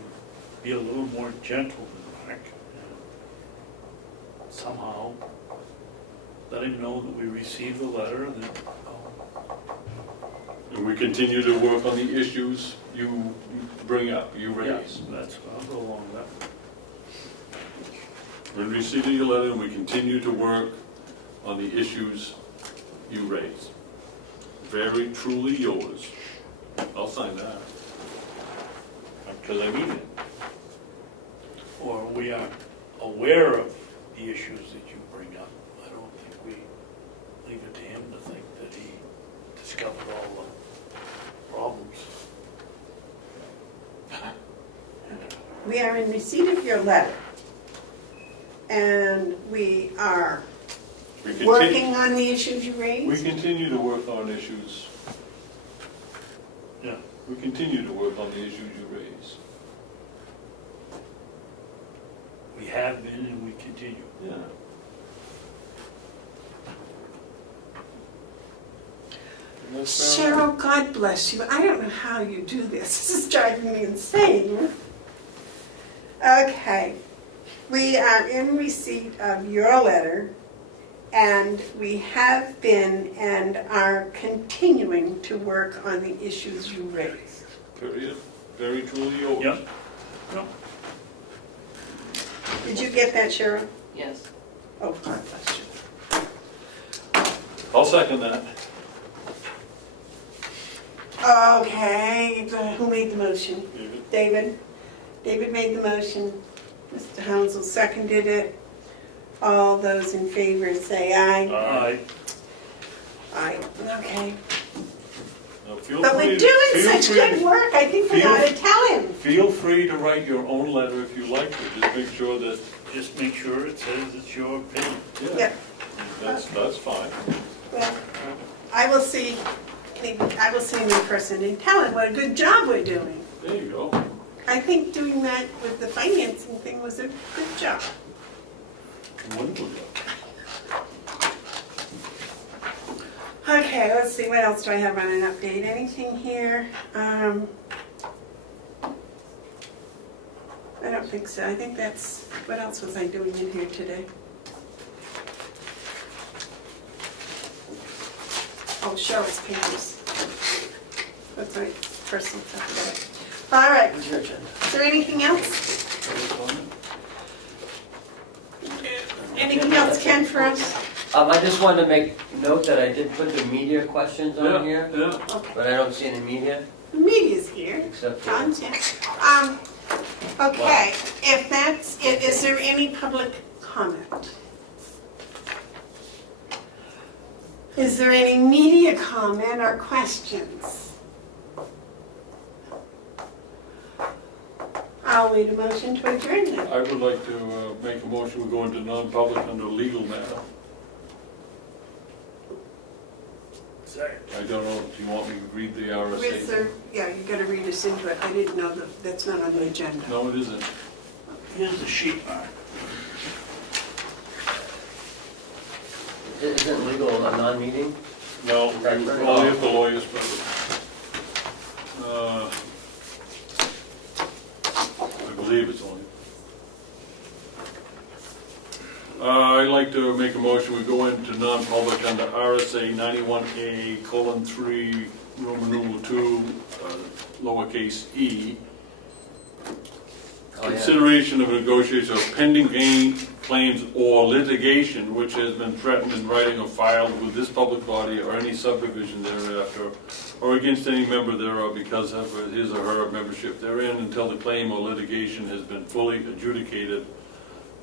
be a little more gentle than Mark. Somehow, let him know that we received the letter, and that, And we continue to work on the issues you bring up, you raise. yes, that's, I'll go along with that. We received your letter, and we continue to work on the issues you raise. Very truly yours. I'll sign that. Because I mean it. Or we are aware of the issues that you bring up. I don't think we leave it to him to think that he discovered all the problems. We are in receipt of your letter. And we are working on the issues you We raised. continue to work on issues. Yeah. We continue to work on the issues you raise. We have been and we continue. Yeah. And that's fair enough. Cheryl, God bless you. I don't know how you do this. This is driving me insane. Okay. We are in receipt of your letter, and we have been and are continuing to work on the issues you raised. Period. Very truly yours. Yep. Yep. Did you get that, Cheryl? Yes. Oh, God bless you. I'll second that. Okay, who made the motion? David? David made the motion. Mr. Hounsell seconded it. All those in favor say aye. Aye. Aye, okay. Now, feel But free we're to- doing feel such free good to- work, I think we feel- ought to tell him. Feel free to write your own letter if you like to. Just make sure that, Just make sure it says it's your opinion. yeah, Yep, that's fine. well, I will see him in person and tell him what a good job we're doing. There you go. I think doing that with the financing thing was a good job. Wonderful. Okay, let's see, what else do I have on an update? Anything here? I don't think so. I think that's, what else was I doing in here today? Oh, Cheryl's papers. That's right, personal stuff. All right, What's your agenda? is there anything else? Anything else, Ken, for us? I just wanted to make note that I did put the media questions Yeah, on here, yeah. Okay, but I don't see any media, the media's here. except for... John's here. Okay, if that's it, is there any public comment? Is there any media comment or questions? I'll need a motion to adjourn then. I would like to make a motion, we go into non-public under legal matter. Second. I don't know, do you want me to read the RSA? Yeah, you gotta read us into it. I didn't know that's not on the agenda. No, it isn't. Here's the sheet, Mark. Isn't legal a non-meeting? No, Right. only if the lawyer's present. I believe it's only. I'd like to make a motion, we go into non-public under RSA 91A:3, Roman numeral 2, lowercase e. Oh, yeah. Consideration of negotiation of pending claims or litigation which has been threatened in writing or filed with this public body or any subdivision thereafter, or against any member thereof because of his or her membership therein, until the claim or litigation has been fully adjudicated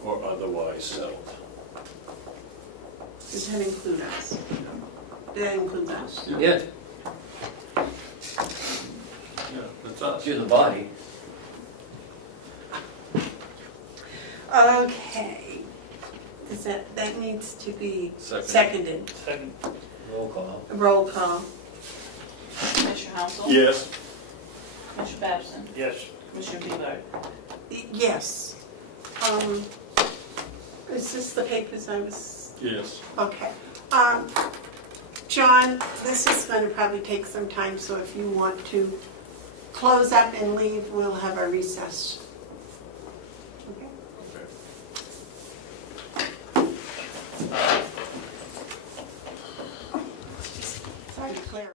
or otherwise settled. Does that include us? Did that include us? Yeah, Yeah, that's us. to the body. Okay. That needs to be seconded. Second. Roll call. Roll call. Commissioner Hounsell? Yes. Commissioner Babson? Yes. Commissioner Bevard? Yes. Is this the papers I was, Yes. okay. John, this is going to probably take some time, so if you want to close up and leave, we'll have a recess.